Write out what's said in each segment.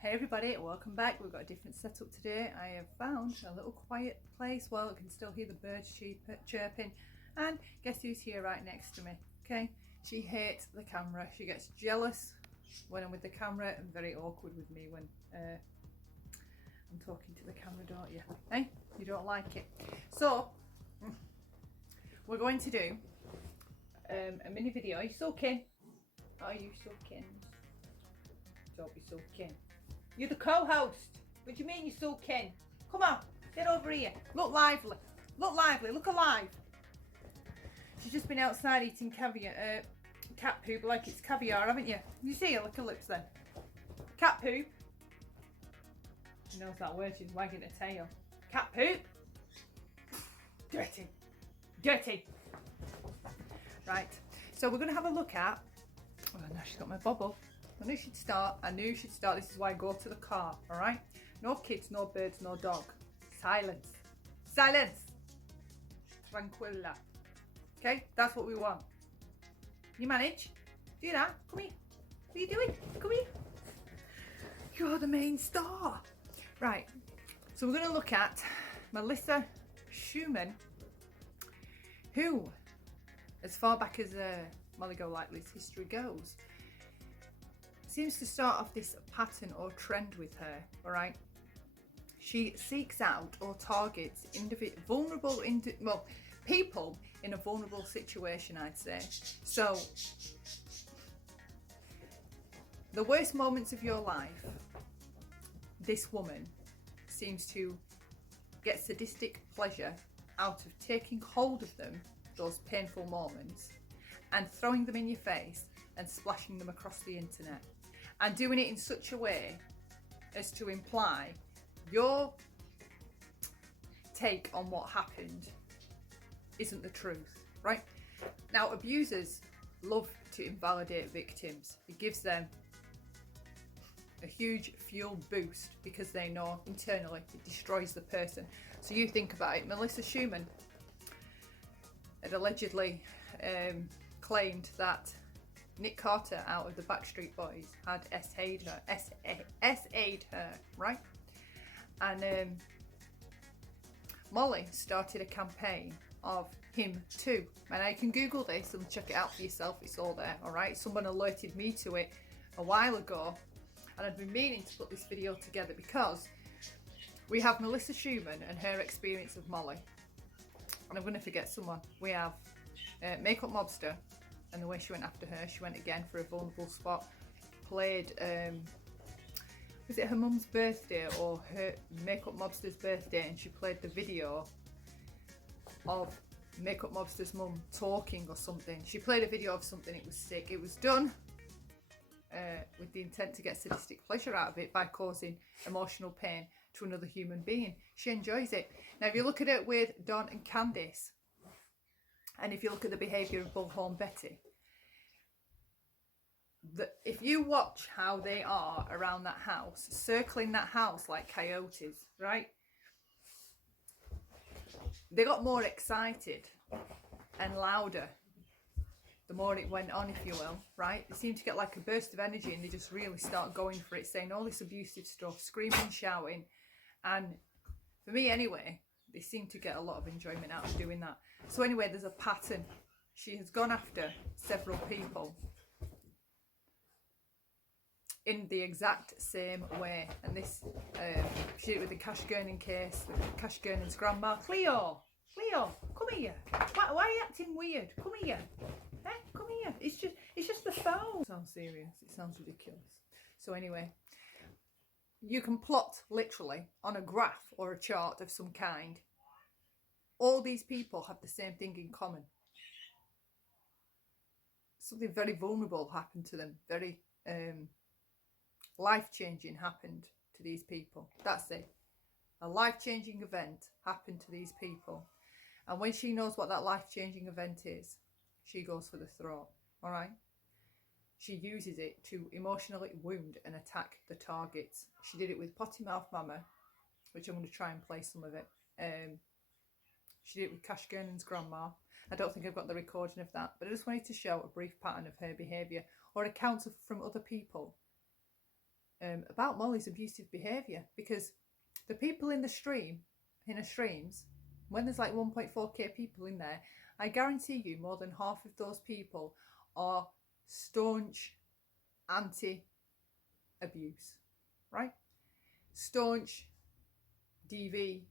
Hey everybody, welcome back. We've got a different setup today. I have found a little quiet place where I can still hear the birds chirping, and guess who's here right next to me? Okay, she hates the camera. She gets jealous when I'm with the camera and very awkward with me when I'm talking to the camera, don't you? Hey, you don't like it. So we're going to do a mini video. Are you soaking? Are you soaking? Don't be soaking. You're the co-host. What do you mean you're soaking? Come on, get over here. Look lively. Look lively. Look alive. She's just been outside eating caviar, cat poop like it's caviar, haven't you? You see her? Look at her lips then. Cat poop. She knows that word. She's wagging her tail. Cat poop. Dirty. Dirty. Right. So we're going to have a look at. Oh, now she's got my bobble. I knew she'd start. This is why I go to the car, all right? No kids, no birds, no dog. Silence. Silence. Tranquilla. Okay, that's what we want. You manage? Do that. Come here. What are you doing? Come here. You're the main star. Right. So we're going to look at Melissa Schumann, who, as far back as Molly Golightly's history goes, seems to start off this pattern or trend with her, all right? She seeks out or targets people in a vulnerable situation, I'd say. So, the worst moments of your life, this woman seems to get sadistic pleasure out of taking hold of them, those painful moments, and throwing them in your face and splashing them across the internet. And doing it in such a way as to imply your take on what happened isn't the truth, right? Now, abusers love to invalidate victims. It gives them a huge fuel boost because they know internally it destroys the person. So you think about it. Melissa Schumann had allegedly claimed that Nick Carter out of the Backstreet Boys had SA'd her, right? And Molly started a campaign of him too. And I can Google this and check it out for yourself. It's all there, all right? Someone alerted me to it a while ago, and I've been meaning to put this video together because we have Melissa Schumann and her experience of Molly. And I'm going to forget someone. We have Makeup Mobster, and the way she went after her. She went again for a vulnerable spot. Played, was it her mum's birthday or her Makeup Mobster's birthday? And she played the video of Makeup Mobster's mum talking or something. She played a video of something. It was sick. It was done with the intent to get sadistic pleasure out of it by causing emotional pain to another human being. She enjoys it. Now, if you look at it with Dawn and Candice, and if you look at the behaviour of Bullhorn Betty, if you watch how they are around that house, circling that house like coyotes, right? They got more excited and louder the more it went on, if you will, right? They seem to get like a burst of energy and they just really start going for it, saying all this abusive stuff, screaming, shouting. And for me anyway, they seem to get a lot of enjoyment out of doing that. So anyway, there's a pattern. She has gone after several people in the exact same way. And this, she did it with the Cash Gurning case, with Cash Gurning's grandma. Cleo, come here. Why are you acting weird? Come here. Come here. It's just the phone. It sounds serious. It sounds ridiculous. So anyway, you can plot literally on a graph or a chart of some kind. All these people have the same thing in common. Something very vulnerable happened to them. Very life-changing happened to these people. That's it. A life-changing event happened to these people. And when she knows what that life-changing event is, she goes for the throat. All right? She uses it to emotionally wound and attack the targets. She did it with Potty Mouth Mama, which I'm going to try and play some of it. She did it with Cash Gurning's grandma. I don't think I've got the recording of that, but I just wanted to show a brief pattern of her behaviour or accounts from other people about Molly's abusive behaviour, because the people in the streams, when there's like 1.4k people in there, I guarantee you more than half of those people are staunch anti-abuse, right? Staunch DV,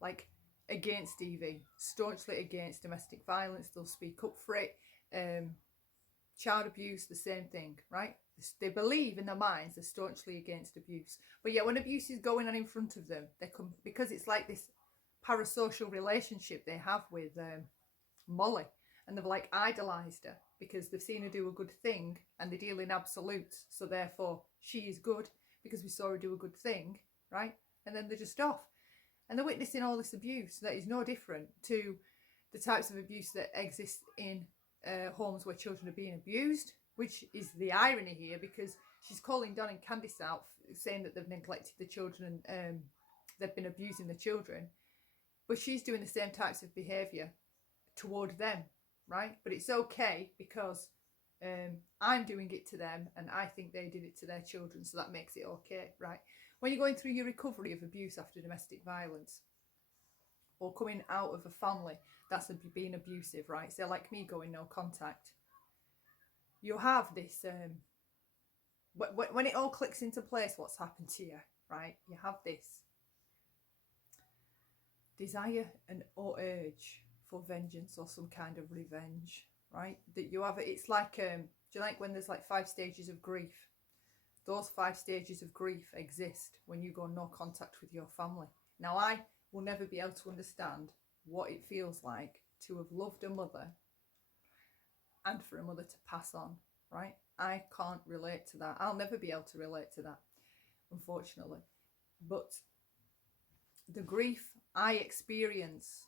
like against DV, staunchly against domestic violence. They'll speak up for it. Child abuse, the same thing, right? They believe in their minds they're staunchly against abuse, but yet when abuse is going on in front of them, they come, because it's like this parasocial relationship they have with Molly, and they've like idolized her because they've seen her do a good thing, and they deal in absolutes, so therefore she is good because we saw her do a good thing, right? And then they're just off, and they're witnessing all this abuse that is no different to the types of abuse that exist in homes where children are being abused, which is the irony here, because she's calling Don and Candice out, saying that they've neglected the children and they've been abusing the children, but she's doing the same types of behaviour toward them, right? But it's okay because I'm doing it to them and I think they did it to their children, so that makes it okay, right? When you're going through your recovery of abuse after domestic violence, or coming out of a family that's being abusive, right? So like me, going no contact, you have this, when it all clicks into place, what's happened to you, right? You have this desire and or urge for vengeance or some kind of revenge, right? That you have, it's like, do you like when there's like 5 stages of grief? Those 5 stages of grief exist when you go no contact with your family. Now, I will never be able to understand what it feels like to have loved a mother and for a mother to pass on, right? I can't relate to that. I'll never be able to relate to that, unfortunately. But the grief I experience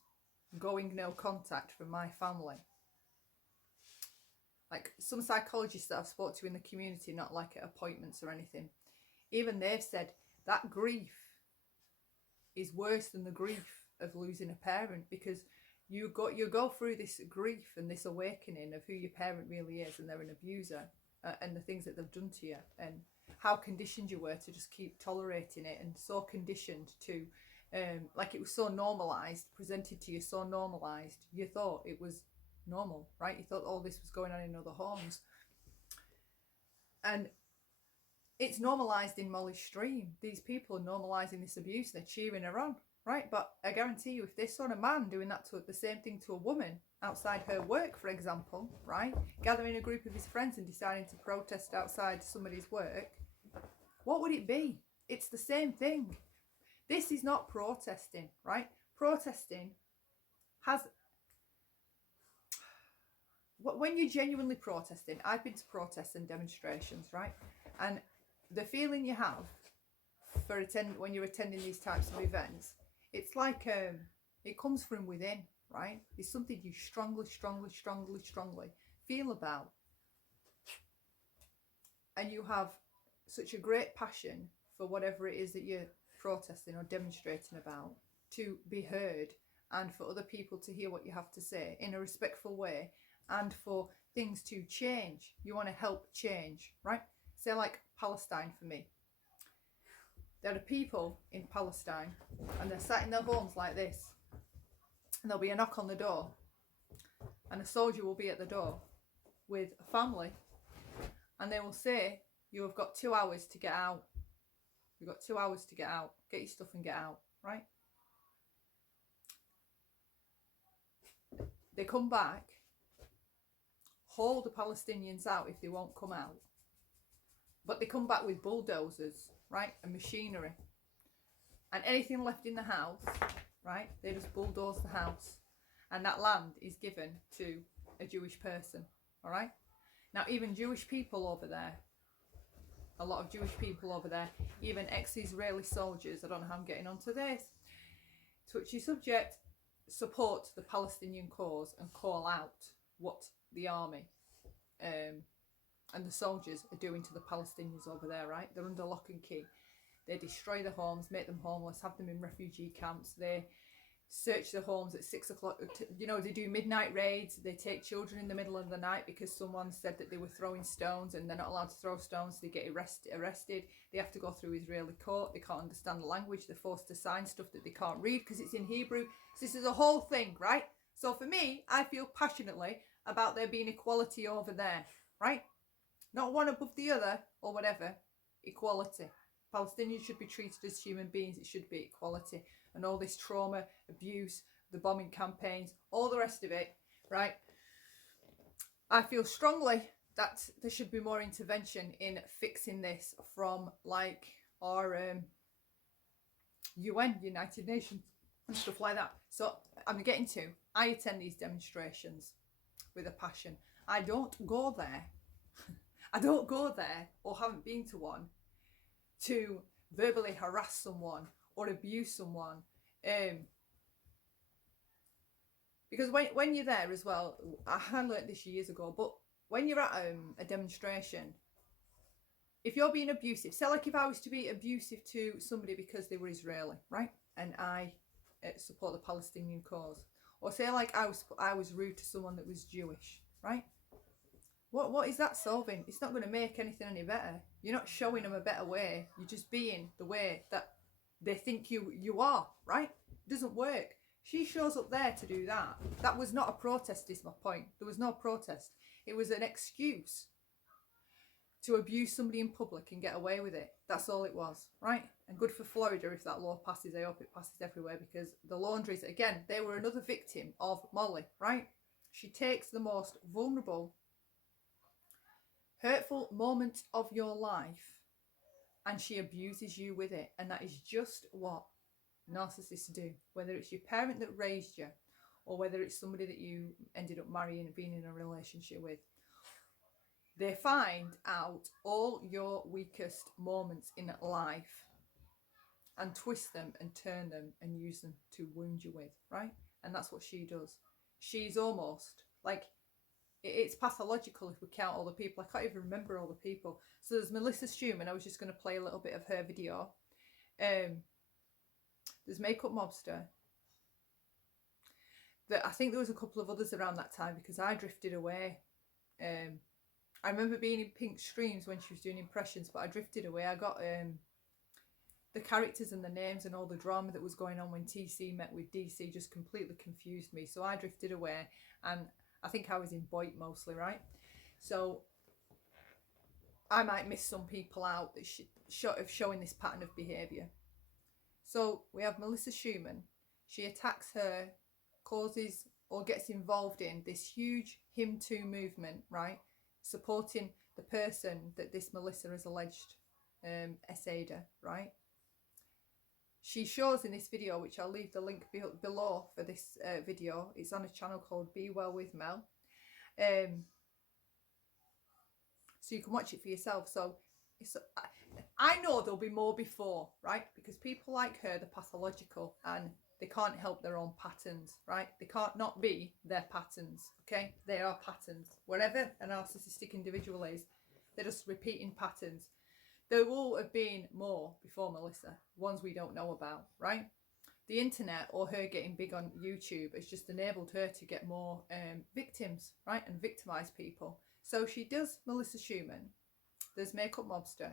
going no contact from my family, like some psychologists that I've spoke to in the community, not like at appointments or anything, even they've said that grief is worse than the grief of losing a parent, because you go through this grief and this awakening of who your parent really is, and they're an abuser, and the things that they've done to you, and how conditioned you were to just keep tolerating it, and so conditioned to like it was so normalized, presented to you so normalized, you thought it was normal, right? You thought all this was going on in other homes, and it's normalized in Molly's stream. These people are normalizing this abuse, they're cheering her on, right? But I guarantee you, if they saw a man doing that to the same thing to a woman outside her work, for example, right, gathering a group of his friends and deciding to protest outside somebody's work, what would it be? It's the same thing. This is not protesting, right? Protesting has, when you're genuinely protesting, I've been to protests and demonstrations, right? And the feeling you have for when you're attending these types of events, it's like it comes from within, right? It's something you strongly feel about, and you have such a great passion for whatever it is that you're protesting or demonstrating about, to be heard, and for other people to hear what you have to say in a respectful way, and for things to change. You want to help change, right? Say like Palestine for me. There are people in Palestine and they're sat in their homes like this, and there'll be a knock on the door and a soldier will be at the door with a family, and they will say, you have got 2 hours to get out. You've got 2 hours to get out. Get your stuff and get out, right? They come back, haul the Palestinians out if they won't come out. But they come back with bulldozers, right, and machinery. And anything left in the house, right, they just bulldoze the house. And that land is given to a Jewish person, all right? Now, even Jewish people over there, a lot of Jewish people over there, even ex-Israeli soldiers, I don't know how I'm getting onto this, touchy subject, support the Palestinian cause and call out what the army and the soldiers are doing to the Palestinians over there, right? They're under lock and key. They destroy their homes, make them homeless, have them in refugee camps. They search the homes at 6 o'clock. You know, they do midnight raids. They take children in the middle of the night because someone said that they were throwing stones and they're not allowed to throw stones. So they get arrested. They have to go through Israeli court. They can't understand the language. They're forced to sign stuff that they can't read because it's in Hebrew. So this is a whole thing, right? So for me, I feel passionately about there being equality over there, right? Not one above the other or whatever. Equality. Palestinians should be treated as human beings. It should be equality. And all this trauma, abuse, the bombing campaigns, all the rest of it, right? I feel strongly that there should be more intervention in fixing this from like our UN, United Nations and stuff like that. So I'm getting to, I attend these demonstrations with a passion. I don't go there. I don't go there or haven't been to one to verbally harass someone or abuse someone, because when you're there as well, I learned this years ago, but when you're at a demonstration, if you're being abusive, say like if I was to be abusive to somebody because they were Israeli, right, and I support the Palestinian cause, or say like I was rude to someone that was Jewish, right, what is that solving? It's not going to make anything any better. You're not showing them a better way. You're just being the way that they think you are, right? It doesn't work. She shows up there to do that. That was not a protest, is my point. There was no protest. It was an excuse to abuse somebody in public and get away with it. That's all it was, right? And good for Florida if that law passes. I hope it passes everywhere, because the laundries, again, they were another victim of Molly, right? She takes the most vulnerable, hurtful moment of your life and she abuses you with it. And that is just what narcissists do. Whether it's your parent that raised you or whether it's somebody that you ended up marrying and being in a relationship with, they find out all your weakest moments in life and twist them and turn them and use them to wound you with, right? And that's what she does. She's almost like, it's pathological if we count all the people. I can't even remember all the people. So there's Melissa Schumann. I was just going to play a little bit of her video. There's Makeup Mobster. I think there was a couple of others around that time because I drifted away. I remember being in Pink Streams when she was doing impressions, but I drifted away. I got the characters and the names and all the drama that was going on when TC met with DC just completely confused me. So I drifted away, and I think I was in Boyd mostly, right? So I might miss some people out that showing this pattern of behaviour. So we have Melissa Schumann. She attacks her, causes or gets involved in this huge Him Too movement, right? Supporting the person that this Melissa has alleged essayed her, right? She shows in this video, which I'll leave the link below for this video. It's on a channel called Be Well With Mel. So you can watch it for yourself. So I know there'll be more before, right? Because people like her, they're pathological and they can't help their own patterns, right? They can't not be their patterns, okay? They are patterns. Wherever a narcissistic individual is, they're just repeating patterns. There will have been more before Melissa, ones we don't know about, right? The internet or her getting big on YouTube has just enabled her to get more victims, right? And victimize people. So she does Melissa Schumann. There's Makeup Mobster.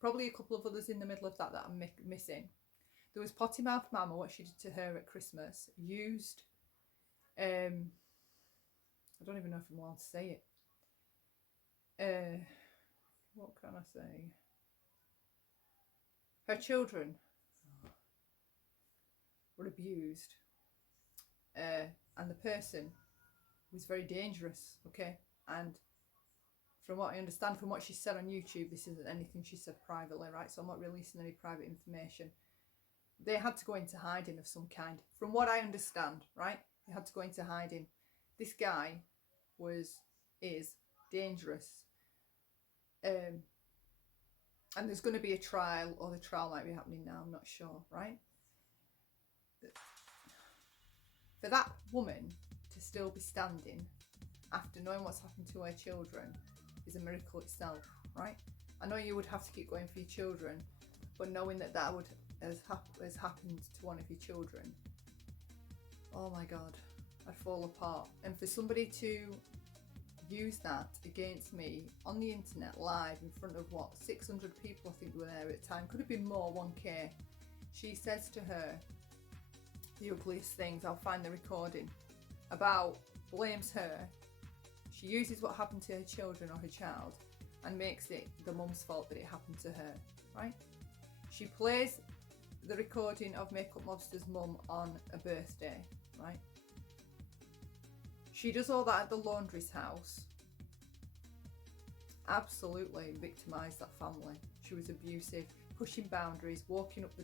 Probably a couple of others in the middle of that I'm missing. There was Potty Mouth Mama, what she did to her at Christmas. Used, I don't even know if I'm allowed to say it. What can I say? Her children were abused. And the person was very dangerous, okay? And from what I understand, from what she said on YouTube, this isn't anything she said privately, right? So I'm not releasing any private information. They had to go into hiding of some kind. From what I understand, right? They had to go into hiding. This guy is dangerous. And there's going to be a trial, or the trial might be happening now, I'm not sure, right? For that woman to still be standing after knowing what's happened to her children is a miracle itself, right? I know you would have to keep going for your children, but knowing that has happened to one of your children oh my God, I'd fall apart. And for somebody to use that against me on the internet live in front of what, 600 people I think were there at the time, could have been more, 1k. She says to her the ugliest things, I'll find the recording, about, blames her. She uses what happened to her children or her child and makes it the mum's fault that it happened to her, right? She plays the recording of Makeup Mobster's mum on a birthday, right? She does all that at the laundry's house. Absolutely victimised that family. She was abusive, pushing boundaries, walking up to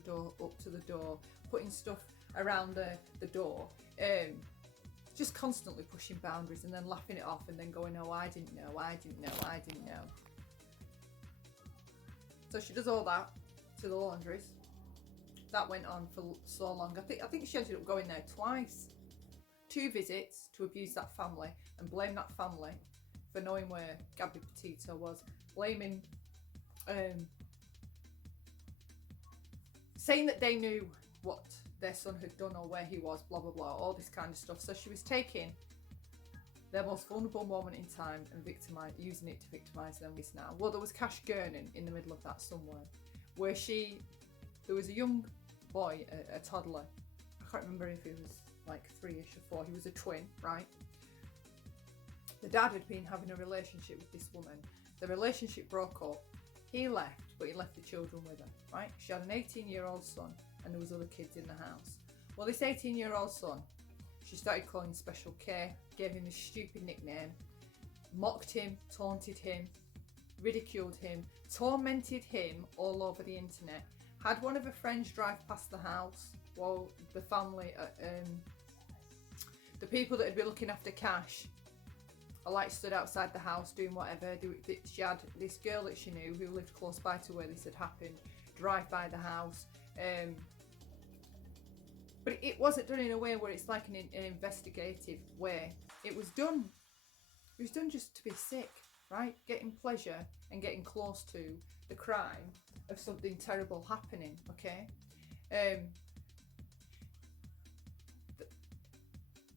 the door, putting stuff around the door, just constantly pushing boundaries and then laughing it off and then going, oh, I didn't know. So she does all that to the laundries. That went on for so long. I think she ended up going there twice. 2 visits to abuse that family and blame that family for knowing where Gabby Petito was. Blaming, saying that they knew what their son had done or where he was, blah, blah, blah, all this kind of stuff. So she was taking their most vulnerable moment in time and using it to victimise them. Now, well, there was Cash Gurnan in the middle of that somewhere, where there was a young boy, a toddler. I can't remember if he was like 3-ish or 4. He was a twin, right? The dad had been having a relationship with this woman. The relationship broke up. He left, but he left the children with her, right? She had an 18-year-old son and there was other kids in the house. Well, this 18-year-old son, she started calling Special K, gave him this stupid nickname, mocked him, taunted him, ridiculed him, tormented him all over the internet. Had one of her friends drive past the house while the family, the people that had been looking after Cash, like stood outside the house doing whatever. She had this girl that she knew who lived close by to where this had happened drive by the house, but it wasn't done in a way where it's like an investigative way. It was done just to be sick, right? Getting pleasure and getting close to the crime of something terrible happening, okay?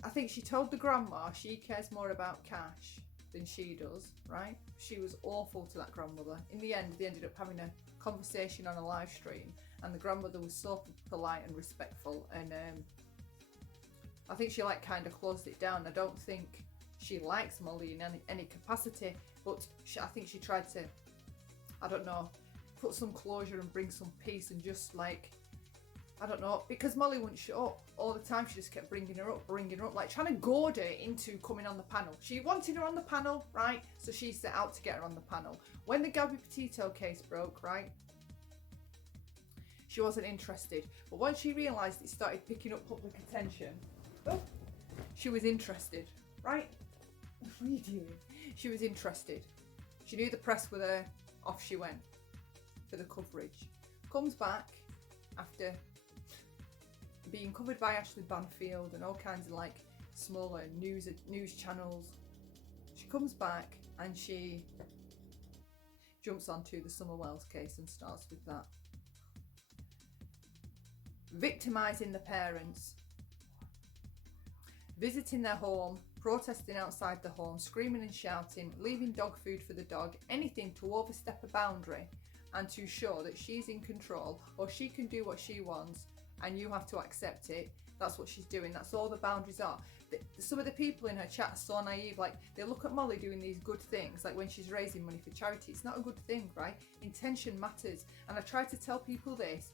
I think she told the grandma she cares more about Cash than she does, right? She was awful to that grandmother. In the end, they ended up having a conversation on a live stream and the grandmother was so polite and respectful, and I think she like kind of closed it down. I don't think she likes Molly in any capacity, but I think she tried to, I don't know, put some closure and bring some peace and just like, I don't know, because Molly wouldn't shut up all the time. She just kept bringing her up, like trying to goad her into coming on the panel. She wanted her on the panel, right? So she set out to get her on the panel. When the Gabby Petito case broke, right, she wasn't interested. But once she realised it started picking up public attention, she was interested, right? What are you doing? She was interested. She knew the press were there. Off she went for the coverage. Comes back after being covered by Ashley Banfield and all kinds of like smaller news channels. She comes back and she jumps onto the Summer Wells case and starts with that. Victimising the parents, visiting their home, protesting outside the home, screaming and shouting, leaving dog food for the dog, anything to overstep a boundary and to show that she's in control or she can do what she wants and you have to accept it. That's what she's doing. That's all the boundaries are. Some of the people in her chat are so naive. Like, they look at Molly doing these good things, like when she's raising money for charity. It's not a good thing, right? Intention matters. And I try to tell people this.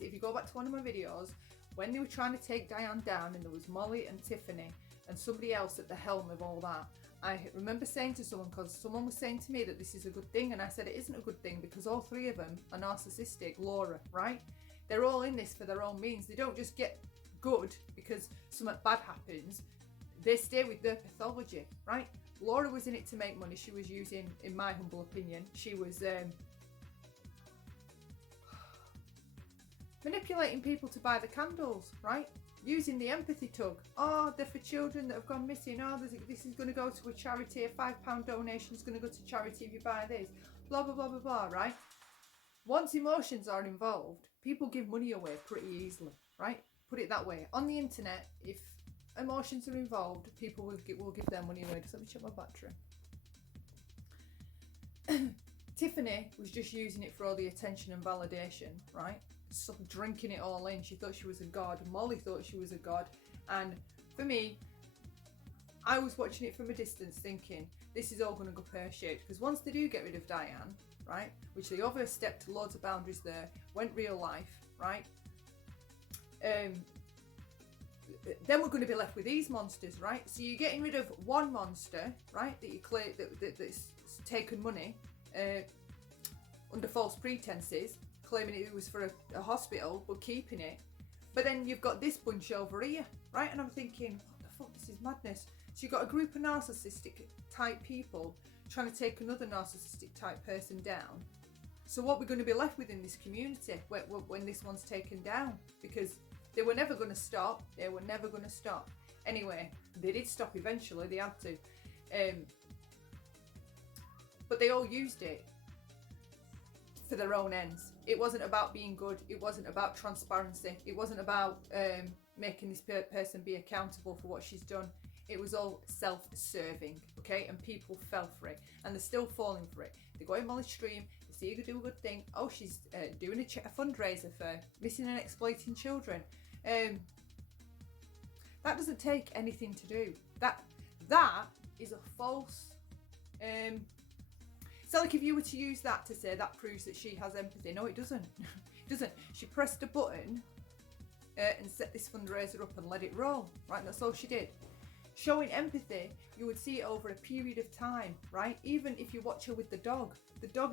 If you go back to one of my videos, when they were trying to take Diane down and there was Molly and Tiffany and somebody else at the helm of all that, I remember saying to someone, because someone was saying to me that this is a good thing, and I said it isn't a good thing because all 3 of them are narcissistic. Laura, right? They're all in this for their own means. They don't just get good because something bad happens. They stay with their pathology, right? Laura was in it to make money. She was using, in my humble opinion, she was manipulating people to buy the candles, right? Using the empathy tug. Oh, they're for children that have gone missing. Oh, this is going to go to a charity. A £5 donation is going to go to charity if you buy this. Blah, blah, blah, blah, blah, right? Once emotions are involved, people give money away pretty easily, right? Put it that way. On the internet, if emotions are involved, people will give their money away. Just let me check my battery. Tiffany was just using it for all the attention and validation, right? Sort of drinking it all in. She thought she was a god. Molly thought she was a god. And for me, I was watching it from a distance thinking, this is all going to go pear-shaped. Because once they do get rid of Diane, right, which they overstepped loads of boundaries there, went real life, right? Then we're going to be left with these monsters, right? So you're getting rid of one monster, right, that you claim that's taken money under false pretenses, claiming it was for a hospital, but keeping it. But then you've got this bunch over here, right? And I'm thinking, what the fuck, this is madness. So you've got a group of narcissistic type people trying to take another narcissistic type person down. So what we're going to be left with in this community when this one's taken down? Because they were never going to stop. They were never going to stop. Anyway, they did stop eventually. They had to. But they all used it for their own ends. It wasn't about being good. It wasn't about transparency. It wasn't about making this person be accountable for what she's done. It was all self-serving, okay? And people fell for it. And they're still falling for it. They go in Molly's stream, they see her do a good thing. Oh, she's doing a fundraiser for missing and exploiting children. That doesn't take anything to do. That is a false... It's like if you were to use that to say that proves that she has empathy. No, it doesn't. It doesn't. She pressed a button and set this fundraiser up and let it roll, right? That's all she did. Showing empathy, you would see it over a period of time, right? Even if you watch her with the dog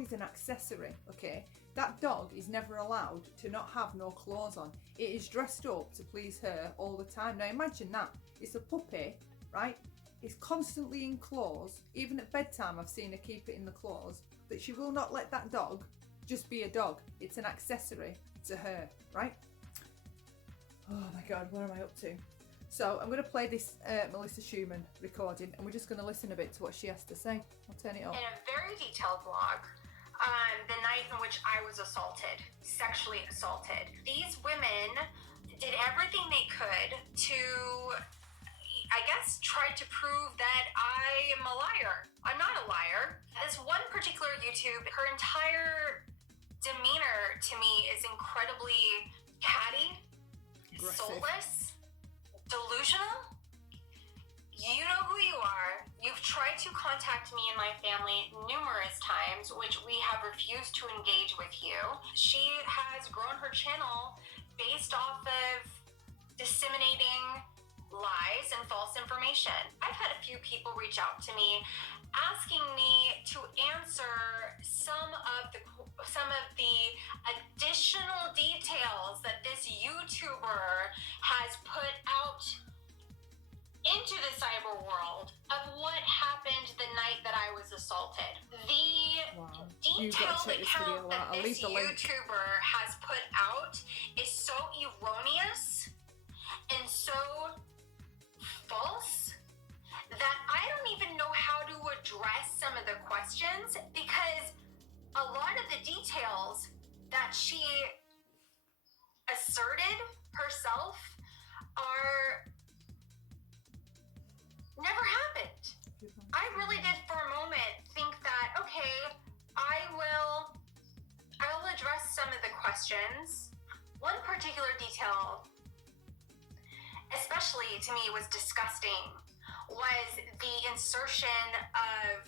is an accessory, okay? That dog is never allowed to not have no clothes on. It is dressed up to please her all the time. Now imagine that. It's a puppy, right? It's constantly in clothes. Even at bedtime, I've seen her keep it in the clothes. That she will not let that dog just be a dog. It's an accessory to her, right? Oh my God, what am I up to? So I'm going to play this Melissa Schumann recording, and we're just going to listen a bit to what she has to say. I'll turn it up. In a very detailed vlog, the night in which I was assaulted, sexually assaulted. These women did everything they could to, I guess, try to prove that I am a liar. I'm not a liar. As one particular YouTube, her entire demeanor to me is incredibly catty, soulless, delusional. You know who you are. You've tried to contact me and my family numerous times, which we have refused to engage with you. She has grown her channel based off of disseminating lies and false information. I've had a few people reach out to me asking me to answer some of the additional details that this YouTuber has put out into the cyber world of what happened the night that I was assaulted. The detailed account that this YouTuber has put out is so erroneous and so false that I don't even know how to address some of the questions, because a lot of the details that she asserted herself are never happened. I really did for a moment think that, okay, I'll address some of the questions. One particular detail, especially to me, was disgusting, was the insertion of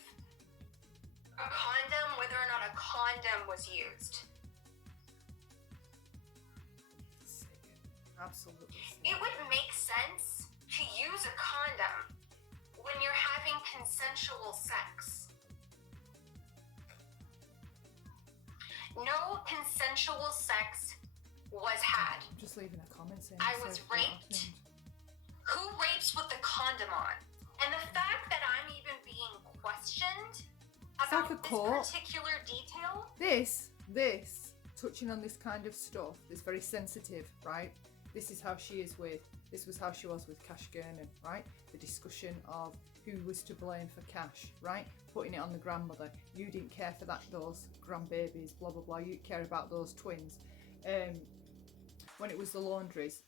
a condom, whether or not a condom was used. Absolutely. It wouldn't make sense to use a condom when you're having consensual sex. No consensual sex was had. I'm just leaving a comment saying I was raped. Who rapes with the condom on? And the fact that I'm even being questioned about like a this court. particular detail. This, touching on this kind of stuff, is very sensitive, right? This was how she was with Cash Gernan, right? The discussion of who was to blame for Cash, right? Putting it on the grandmother. You didn't care for those grandbabies, blah, blah, blah. You care about those twins. When it was the laundries,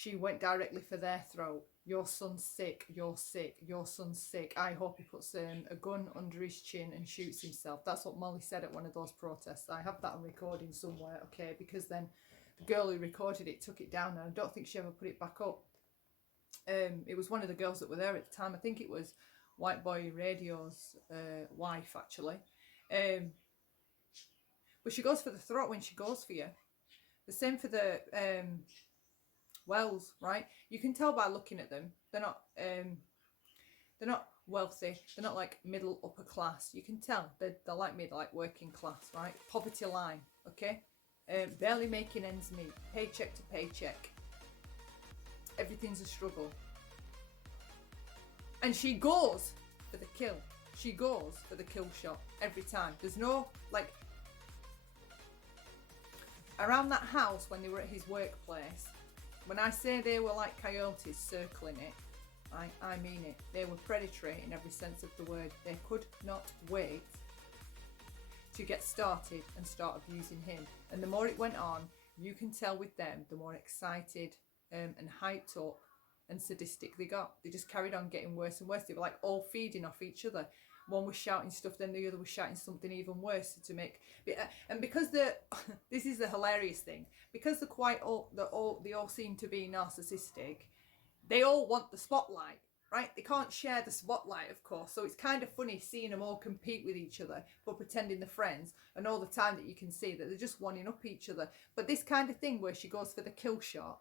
she went directly for their throat. Your son's sick, you're sick, your son's sick. I hope he puts a gun under his chin and shoots himself. That's what Molly said at one of those protests. I have that on recording somewhere, okay, because then the girl who recorded it took it down and I don't think she ever put it back up. It was one of the girls that were there at the time. I think it was White Boy Radio's wife, actually. But she goes for the throat when she goes for you. The same for the Wells, right? You can tell by looking at them. They're not wealthy. They're not like middle upper class. You can tell they're like me, they're like working class, right? Poverty line, okay? Barely making ends meet, paycheck to paycheck. Everything's a struggle. And she goes for the kill. She goes for the kill shot every time. There's no, like, around that house when they were at his workplace, when I say they were like coyotes circling it, I mean it. They were predatory in every sense of the word. They could not wait to get started and start abusing him. And the more it went on, you can tell with them, the more excited and hyped up and sadistic they got. They just carried on getting worse and worse. They were like all feeding off each other. One was shouting stuff, then the other was shouting something even worse to make. And because this is the hilarious thing, because they all seem to be narcissistic, they all want the spotlight, right? They can't share the spotlight, of course. So it's kind of funny seeing them all compete with each other, but pretending they're friends, and all the time that you can see that they're just one up each other. But this kind of thing where she goes for the kill shot,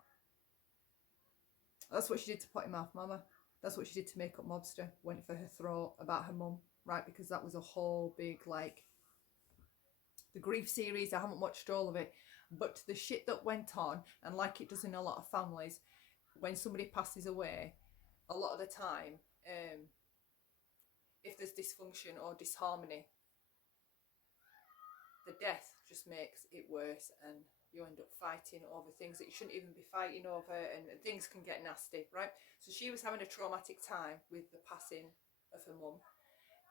that's what she did to Potty Mouth Mama. That's what she did to Makeup Mobster. Went for her throat about her mum, right? Because that was a whole big, like, the grief series. I haven't watched all of it, but the shit that went on, and like it does in a lot of families, when somebody passes away, a lot of the time, if there's dysfunction or disharmony, the death just makes it worse, and you end up fighting over things that you shouldn't even be fighting over, and things can get nasty, right? So she was having a traumatic time with the passing of her mum,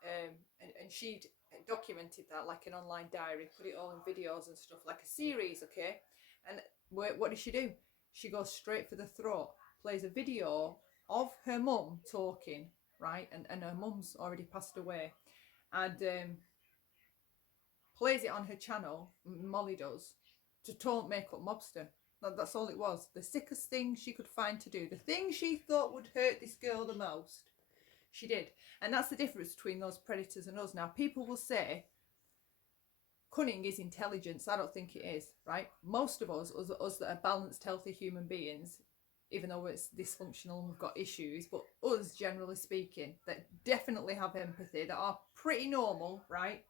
and she'd documented that like an online diary, put it all in videos and stuff, like a series, okay? And what does she do? She goes straight for the throat, plays a video of her mum talking, right? And her mum's already passed away, and plays it on her channel, Molly does, to taunt Makeup Mobster. That's all it was. The sickest thing she could find to do. The thing she thought would hurt this girl the most, she did. And that's the difference between those predators and us. Now, people will say cunning is intelligence. I don't think it is, right? Most of us that are balanced, healthy human beings, even though it's dysfunctional and we've got issues, but us, generally speaking, that definitely have empathy, that are pretty normal, right?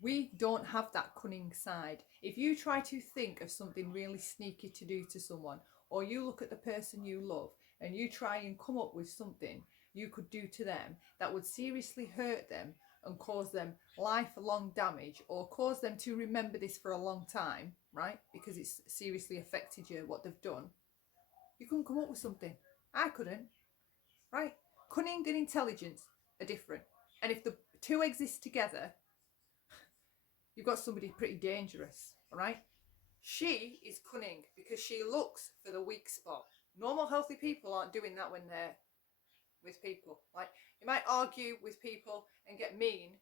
We don't have that cunning side. If you try to think of something really sneaky to do to someone, or you look at the person you love and you try and come up with something you could do to them that would seriously hurt them and cause them lifelong damage, or cause them to remember this for a long time, right? Because it's seriously affected you, what they've done. You couldn't come up with something. I couldn't, right? Cunning and intelligence are different. And if the two exist together, you've got somebody pretty dangerous, all right? She is cunning because she looks for the weak spot. Normal, healthy people aren't doing that when they're with people. Like, you might argue with people and get mean.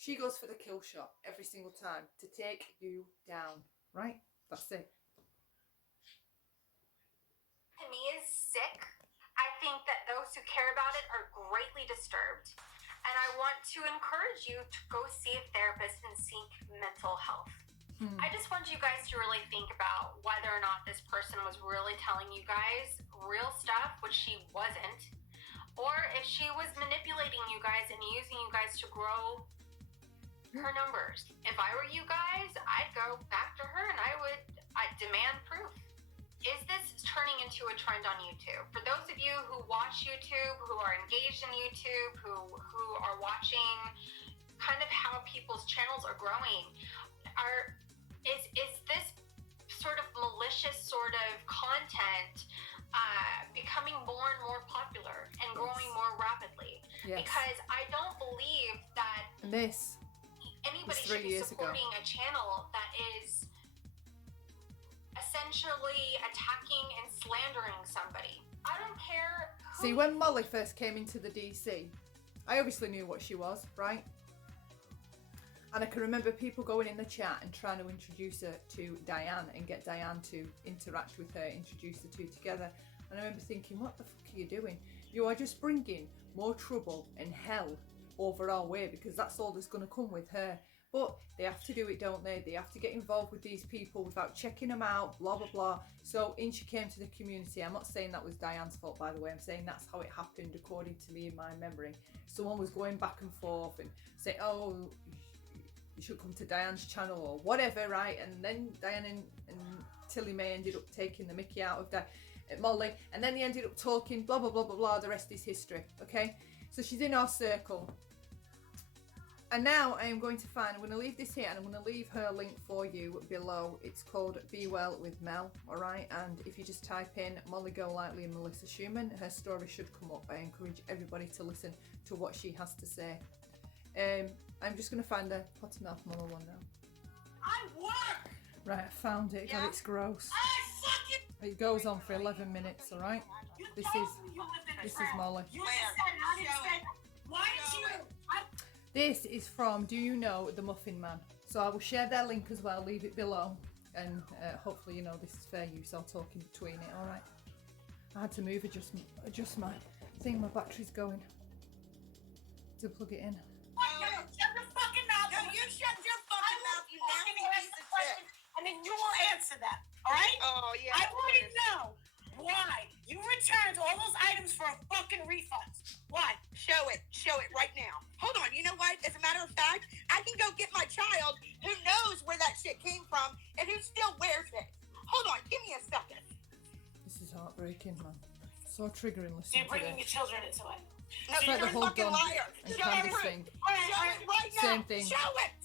She goes for the kill shot every single time to take you down, right? That's it. To me, is sick. I think that those who care about it are greatly disturbed. And I want to encourage you to go see a therapist and seek mental health. I just want you guys to really think about whether or not this person was really telling you guys real stuff, which she wasn't, or if she was manipulating you guys and using you guys to grow her numbers. If I were you guys, I'd go back to her and I'd demand proof. Is this turning into a trend on YouTube? For those of you who watch YouTube, who are engaged in YouTube, who are watching kind of how people's channels are growing, is this sort of malicious sort of content becoming more and more popular and growing more rapidly? Yes. Because I don't believe that anybody should be supporting a channel that is essentially attacking and slandering somebody. I don't care who. See, when Molly first came into the DC, I obviously knew what she was, right? And I can remember people going in the chat and trying to introduce her to Diane and get Diane to interact with her, introduce the two together. And I remember thinking, what the fuck are you doing? You are just bringing more trouble and hell over our way, because that's all that's going to come with her. But they have to do it, don't they? They have to get involved with these people without checking them out, blah, blah, blah. So in she came to the community. I'm not saying that was Diane's fault, by the way. I'm saying that's how it happened, according to me in my memory. Someone was going back and forth and say, oh, you should come to Diane's channel or whatever, right? And then Diane and Tilly May ended up taking the mickey out of Molly. And then they ended up talking, blah, blah, blah, blah, blah. The rest is history, okay? So she's in our circle. And now I am going to find, I'm going to leave this here and I'm going to leave her link for you below. It's called Be Well with Mel, alright? And if you just type in Molly Golightly and Melissa Schumann, her story should come up. I encourage everybody to listen to what she has to say. I'm just going to find the potty mouth mama one now. I work! Right, I found it. Yeah. God, it's gross. I fucking... It goes on for 11 minutes, alright? This is Molly. You just said I didn't say... Why did you... This is from Do You Know the Muffin Man? So I will share their link as well, leave it below, and hopefully you know this is fair use. I'll talk in between it, alright? I had to move, adjust my thing, my battery's going. To plug it in. Shut your fucking mouth! No, you shut your fucking mouth, you nasty piece of shit! And then you will answer that, alright? Oh, yeah. I want to know why you returned all those items for a fucking refund. Why? Show it right now. Hold on, you know what? As a matter of fact, I can go get my child who knows where that shit came from and who still wears it. Hold on, give me a second. This is heartbreaking, man. So triggering So listening you're to bringing this. your children into it. No, It's like you're the a whole fucking gun liar. and Show Candace it. thing. Show it right now. Same thing. Show it.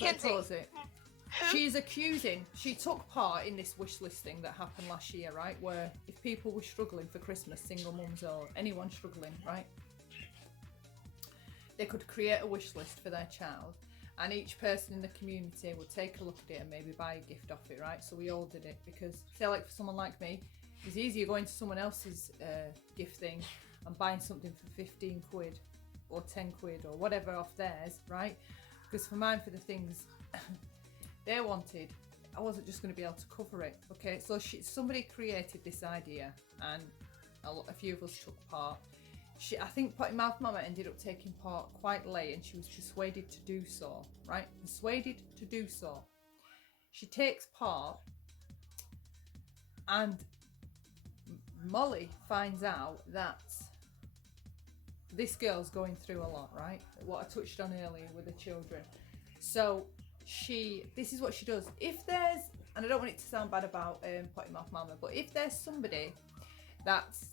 Let's pause it. Who? She's accusing, she took part in this wish list thing that happened last year, right? Where if people were struggling for Christmas, single mums or anyone struggling, right? They could create a wish list for their child, and each person in the community would take a look at it and maybe buy a gift off it, right? So we all did it because, say like for someone like me, it's easier going to someone else's gift thing and buying something for 15 quid or 10 quid or whatever off theirs, right? Because for mine, for the things they wanted, I wasn't just going to be able to cover it. Okay, so somebody created this idea and a few of us took part. I think Potty Mouth Mama ended up taking part quite late and she was persuaded to do so, right? Persuaded to do so. She takes part and Molly finds out that this girl's going through a lot, right? What I touched on earlier with the children. So this is what she does. If there's, and I don't want it to sound bad about Potty Mouth Mama, but if there's somebody that's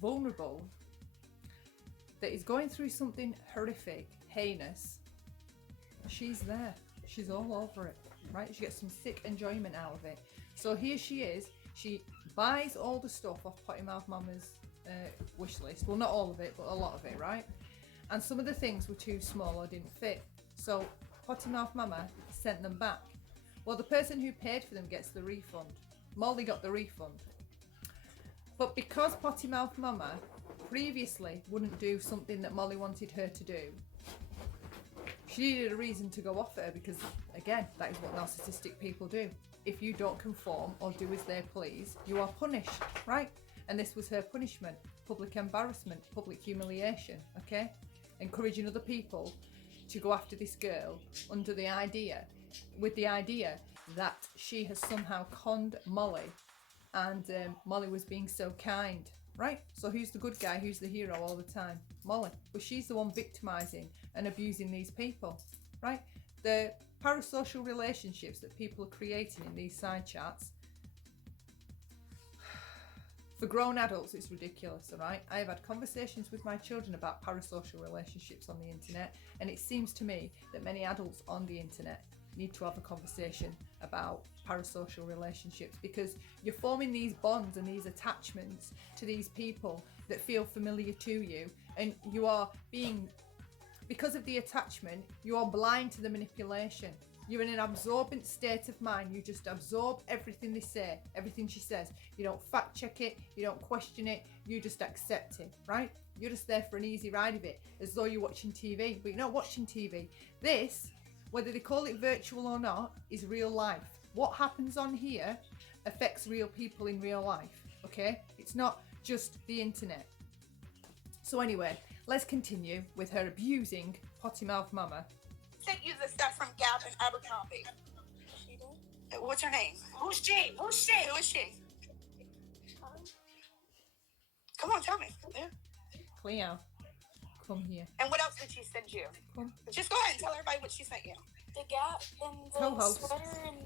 vulnerable, that is going through something horrific, heinous, she's there. She's all over it, right? She gets some sick enjoyment out of it. So here she is. She buys all the stuff off Potty Mouth Mama's wish list. Well, not all of it, but a lot of it, right? And some of the things were too small or didn't fit. So Potty Mouth Mama sent them back. Well, the person who paid for them gets the refund. Molly got the refund. But because Potty Mouth Mama previously wouldn't do something that Molly wanted her to do, she needed a reason to go off at her because, again, that is what narcissistic people do. If you don't conform or do as they please, you are punished, right? And this was her punishment. Public embarrassment, public humiliation, okay? Encouraging other people to go after this girl with the idea that she has somehow conned Molly and Molly was being so kind, right? So who's the good guy? Who's the hero all the time? Molly. But she's the one victimizing and abusing these people, right? The parasocial relationships that people are creating in these side chats, for grown adults, it's ridiculous, all right? I have had conversations with my children about parasocial relationships on the internet, and it seems to me that many adults on the internet need to have a conversation about parasocial relationships because you're forming these bonds and these attachments to these people that feel familiar to you, and you are being, because of the attachment, you are blind to the manipulation. You're in an absorbent state of mind. You just absorb everything they say, everything she says. You don't fact check it. You don't question it. You just accept it, right? You're just there for an easy ride of it, as though you're watching TV, but you're not watching TV. This, whether they call it virtual or not, is real life. What happens on here affects real people in real life, okay? It's not just the internet. So anyway, let's continue with her abusing potty mouth mama. Sent you the stuff from Gap and Abercrombie. What's her name? Who's she? Who's she? Who is she? Come on, tell me. Yeah. Cleo, come here. And what else did she send you? Come. Just go ahead and tell everybody what she sent you. The Gap and the Co-host. sweater and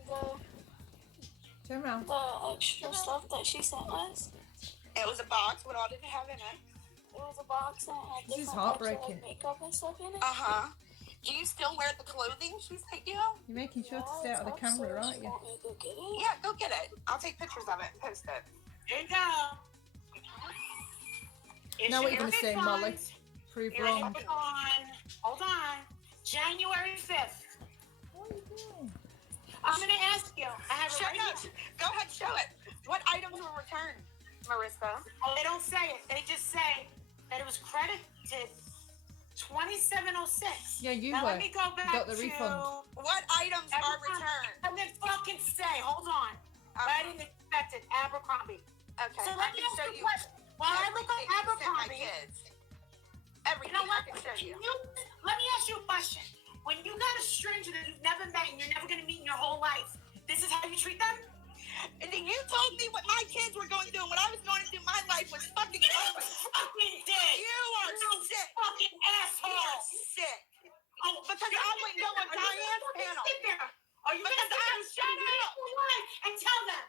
Turn around. the extra stuff that she sent us. It was a box. What all did it have in it? It was a box and it had This is different types of heartbreaking. like, makeup and stuff in it. Uh-huh. Do you still wear the clothing she sent you? You're making sure to stay out of the camera, aren't you? Want me to go get it? Yeah, go get it. I'll take pictures of it and post it. There you go. Now what are you going to say, Molly? Prove You're wrong. hold on. January 5th. What are you doing? I'm going to ask you. I have it Show right it. here. Go ahead, show it. What items were returned, Marissa? Oh, they don't say it. They just say that it was credited 2706. Yeah, you now were. let me go back got the to refund. What items are returned? Let me fucking say. Hold on. I didn't expect it. Abercrombie. Okay, So I let me can ask show you a you question. While I look up everything you sent my Abercrombie, kids. you Everything know what? I can show you. Let me ask you a question. When you got a stranger that you've never met and you're never going to meet in your whole life, this is how you treat them? And then you told me what my kids were going through and what I was going through. My life was fucking over. Fucking dick. You are sick. Fucking You are asshole. sick. Oh, Because I wouldn't go on are you Diane's gonna panel. sit there? Are you Because going to I shut up. and tell them?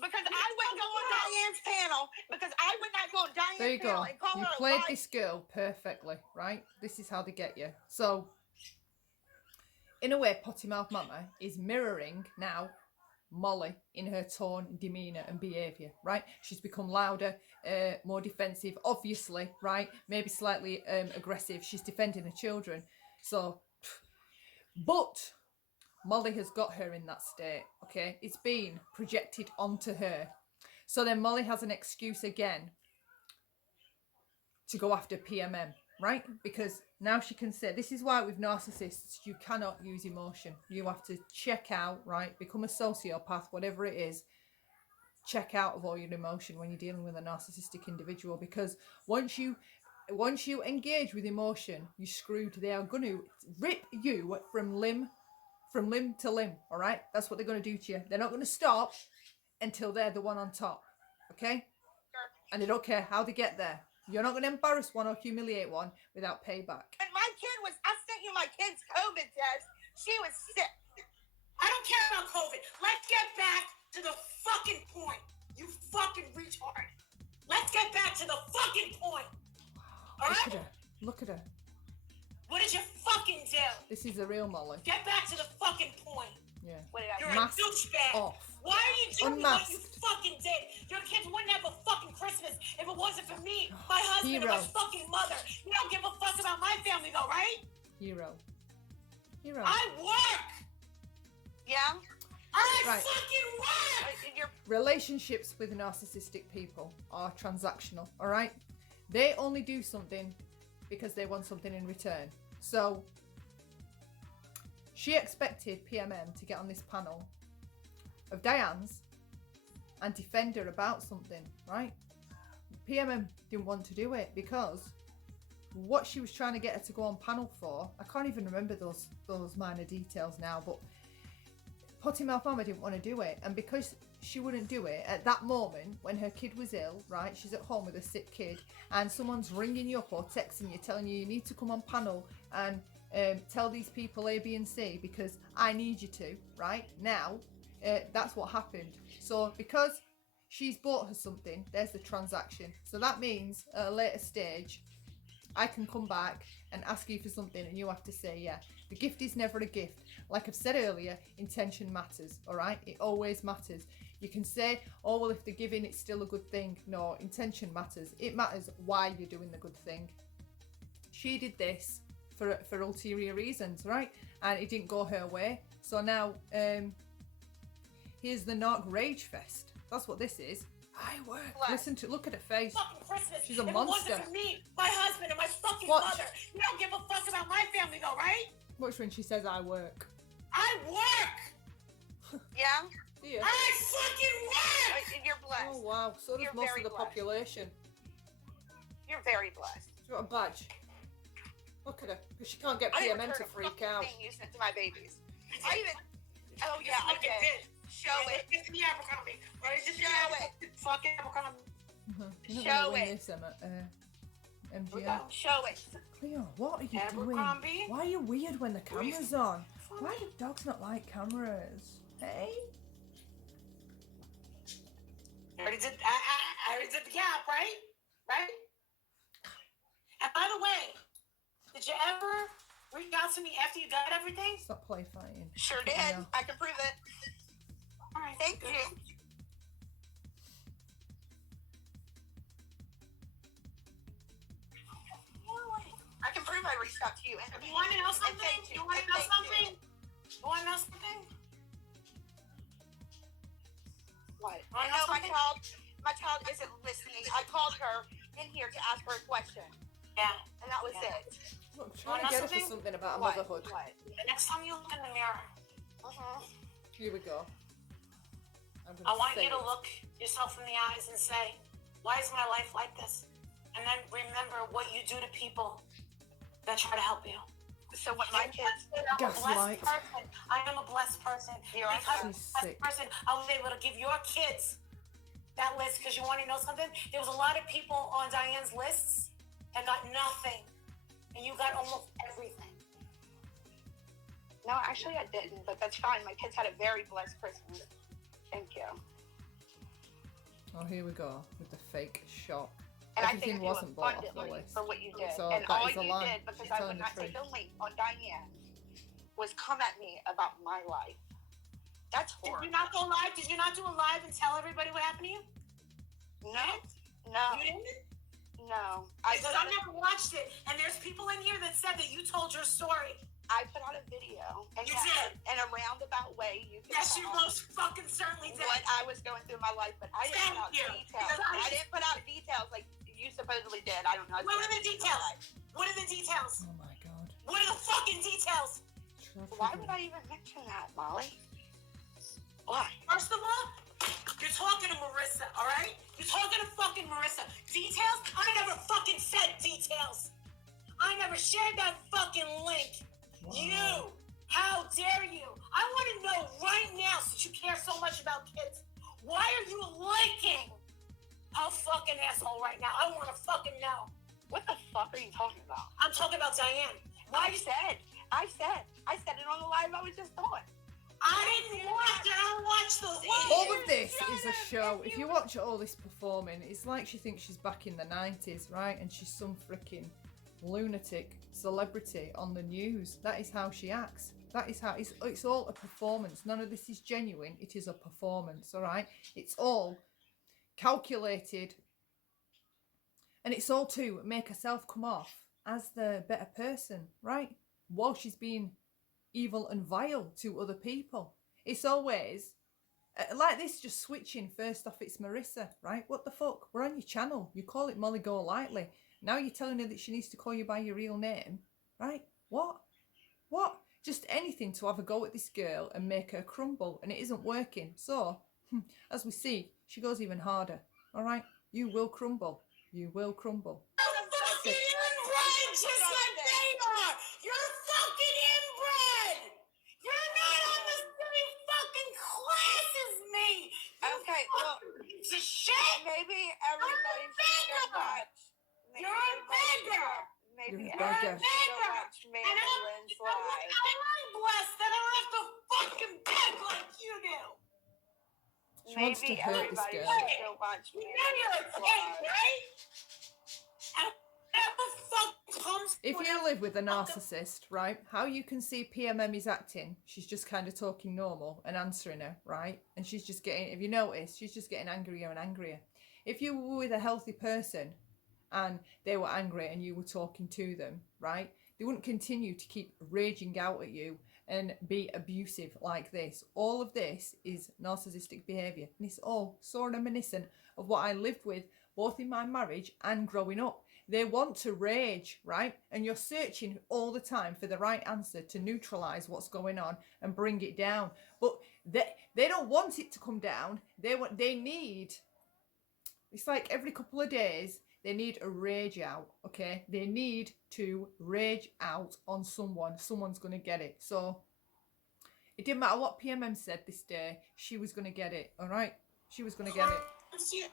Because I wouldn't go on Diane's panel. Because I would not go on Diane's There you panel go. and call You her a played liar. this girl perfectly, right? This is how they get you. So, in a way, potty mouth mama is mirroring now Molly in her tone, demeanour and behaviour, right? She's become louder, more defensive, obviously, right? Maybe slightly aggressive. She's defending her children. So, but Molly has got her in that state, okay? It's been projected onto her. So then Molly has an excuse again to go after PMM, right? Because now she can say, this is why with narcissists, you cannot use emotion. You have to check out, right? Become a sociopath, whatever it is. Check out of all your emotion when you're dealing with a narcissistic individual, because once you engage with emotion, you're screwed. They are going to rip you from limb to limb, all right? That's what they're going to do to you. They're not going to stop until they're the one on top, okay? And they don't care how they get there. You're not going to embarrass one or humiliate one without payback. And my kid was, I sent you my kid's COVID test. She was sick. I don't care about COVID. Let's get back to the fucking point. You fucking retard. Let's get back to the fucking point. All Look right? at her. Look at her. What did you fucking do? This is the real Molly. Get back to the fucking point. Yeah. What did I You're do? Mask a douchebag. off. Why are you doing what you UnMasked. fucking did? Your kids wouldn't have a fucking Christmas if it wasn't for me, my husband, and my Hero. fucking mother. You don't give a fuck about my family though, right? Hero. Hero. I work. Yeah? I Right. fucking work. You're Relationships with narcissistic people are transactional, all right? They only do something because they want something in return. So she expected PMM to get on this panel of Diane's and defend her about something, right? PMM didn't want to do it because what she was trying to get her to go on panel for, I can't even remember those minor details now, but Potty Mouth Mama didn't want to do it, and because she wouldn't do it at that moment when her kid was ill, right? She's at home with a sick kid, and someone's ringing you up or texting you, telling you need to come on panel and tell these people A, B, and C because I need you to, right? Now, that's what happened. So because she's bought her something, there's the transaction. So that means at a later stage, I can come back and ask you for something and you have to say, yeah. The gift is never a gift. Like I've said earlier, intention matters, all right? It always matters. You can say, oh, well, if they're giving, it's still a good thing. No, intention matters. It matters why you're doing the good thing. She did this for ulterior reasons, right? And it didn't go her way. So now, here's the Narc Rage Fest. That's what this is. I work. Bless. Look at her face. Fucking Christmas. She's a if monster. It wasn't for me, my husband, and my fucking Watch. mother. You don't give a fuck about my family, though, right? Watch when she says I work. I work. Yeah? Yeah. I fucking work. You're blessed. Oh wow. So does You're most very of the blessed. population. You're very blessed. She's got a badge. Look at her. Because she can't get I didn't PMN to return a freak fucking out. thing you sent to my babies. I even. Oh yeah, I fucking did. Show it. It's the Abercrombie. Right? It's Show it. Fucking Abercrombie. You're not Show gonna win it. this, MGM. Show it. Cleo, what are you Abercrombie? doing? Why are you weird when the camera's on? Why do dogs not like cameras? Hey? I already did the gap, right? Right? And by the way, did you ever reach out to me after you got everything? Stop play fighting. Sure did. Yeah. I can prove it. All right. Thank good. you. I can prove I reached out to you. And You want to know and something? thank You want to and know thank something? you. You want to know something? What? Wanna No, know my child isn't listening. I called her in here to ask her a question, Yeah. and that was Yeah. it. Look, trying to get her for something about What? motherhood. What? The next time you look in the mirror, Here we go. I'm I gonna want say you to it. look yourself in the eyes and say, why is my life like this? And then remember what you do to people that try to help you. So what my kids? I'm a blessed Gaslight. person. I am a blessed person. You're a Because I'm a She's blessed sick. person, I was able to give your kids that list. Because you want to know something? There was a lot of people on Diane's lists and got nothing. And you got almost everything. No, actually I didn't, but that's fine. My kids had a very blessed Christmas. Thank you. Oh, here we go with the fake shot. And I Everything thank you wasn't bought off the abundantly list. for what you did. So and that all is a you lie. did, because She's I telling would the not truth. take a link on Diane, was come at me about my life. That's Did horrible. you not go live? Did you not do a live and tell everybody what happened to you? No. You didn't? No. Because I never watched it. And there's people in here that said that you told your story. I put out a video, and You yes, did. in a roundabout way, you can Yes, you tell most fucking certainly did. what I was going through in my life, but I didn't put out Thank you. details. Because I didn't put out details like you supposedly did. I don't know. What are the details? What are the details? Oh my god. What are the fucking details? Why would I even mention that, Molly? Why? First of all, you're talking to Marissa, all right? You're talking to fucking Marissa. Details? I never fucking said details. I never shared that fucking link. Wow. You, how dare you? I want to know right now, since you care so much about kids, why are you liking her fucking asshole right now? I want to fucking know. What the fuck are you talking about? I'm talking about Diane. Why you I said it on the live I was just on. I didn't watch it. I don't watch those All idiots. of this is a show. If you watch all this performing, it's like she thinks she's back in the 90s, right? And she's some freaking lunatic celebrity on the news. That is how she acts. That is how it's all a performance. None of this is genuine. It is a performance, all right? It's all calculated, and it's all to make herself come off as the better person, right? While she's being evil and vile to other people. It's always like this, just switching. First off, it's Marissa, right? What the fuck? We're on your channel. You call it Molly Go Lightly. Now you're telling her that she needs to call you by your real name, right? What? Just anything to have a go at this girl and make her crumble, and it isn't working. So, as we see, she goes even harder. All right? You will crumble. You will crumble. Fucking inbred, just like they are. You're fucking inbred. You're not on the same fucking class as me. Okay, well, It's a shit. maybe everybody should go watch. Maybe You're a everybody should beggar. go- Maybe You're a beggar. everybody should go watch And Mary Lynn's live. I'm blessed that I don't have to fucking beg like you do. She wants to Maybe hurt this everybody girl. should go watch You Mary know you're a Lynn's kid, live. right? And whatever the fuck comes. If you live with a narcissist, right, how you can see PMM is acting, she's just kind of talking normal and answering her, right? And she's just getting, if you notice, she's just getting angrier and angrier. If you were with a healthy person and they were angry and you were talking to them, right? They wouldn't continue to keep raging out at you and be abusive like this. All of this is narcissistic behaviour, and it's all so reminiscent of what I lived with both in my marriage and growing up. They want to rage, right? And you're searching all the time for the right answer to neutralise what's going on and bring it down. But they don't want it to come down. They need, it's like every couple of days, they need a rage out, okay? They need to rage out on someone. Someone's going to get it. So it didn't matter what PMM said this day. She was going to get it, all right? She was going to get it. You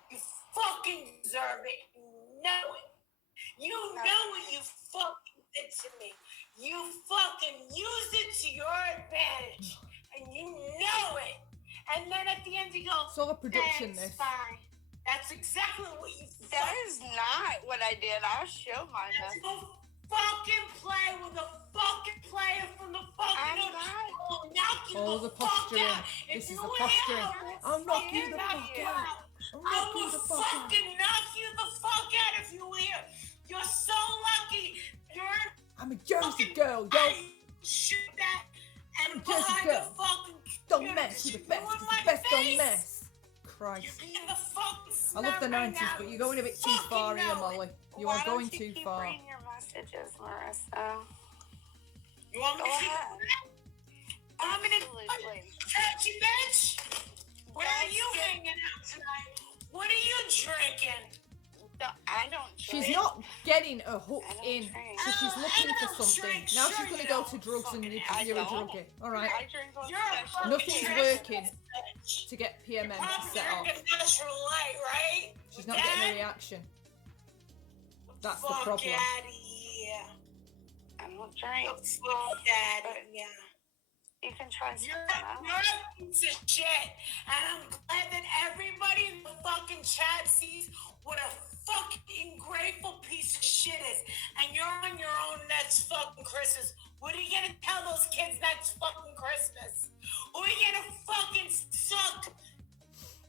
fucking deserve it. You know it. You know what you fucking did to me. You fucking used it to your advantage. And you know it. And then at the end you go, It's all a production, "Thanks, this. fine." That's exactly what you That is not what I did. I'll show my message. Go fucking play with a fucking player from the fucking I'm not. I'll knock you All the posturing. fuck out. This If is you the ain't posturing. out, I'll knock you the knock fuck you out. I'll I knock you will the fuck out. fucking knock you the fuck out if you hear. You're so lucky. You're I'm a Jersey fucking girl, yo. I shoot that and I'm a Jersey behind girl. the fucking Don't computer, mess with the you best. ruined The my best don't face. mess. You're Christ. being the fucking I love the snap right 90s, now. but you're going a bit too Fucking far here, know it. Molly. You Why are don't going you too keep far. reading your messages, Marissa? You want me Go to keep ahead. I'm gonna Absolutely. touch you, bitch. Where are you Yes. hanging out tonight? What are you drinking? No, I don't drink. She's not getting a hook I don't in, drink. so she's Oh, looking I for don't something. drink. Now Sure she's going to you go don't. to drugs and Fucking you're a I don't. druggie. All right. I drink on You're a special fucking Nothing's occasions. working bitch. to get PMM to I'm set off. drinking natural light, right? She's not getting a reaction. That's the problem. Fuck out of here. I don't drink. Fuck out of here. You can try You're something else. a piece of shit. And I'm glad that everybody in the fucking chat sees what a fucking ungrateful piece of shit is. And you're on your own next fucking Christmas. What are you gonna tell those kids next fucking Christmas? Who are you gonna fucking suck?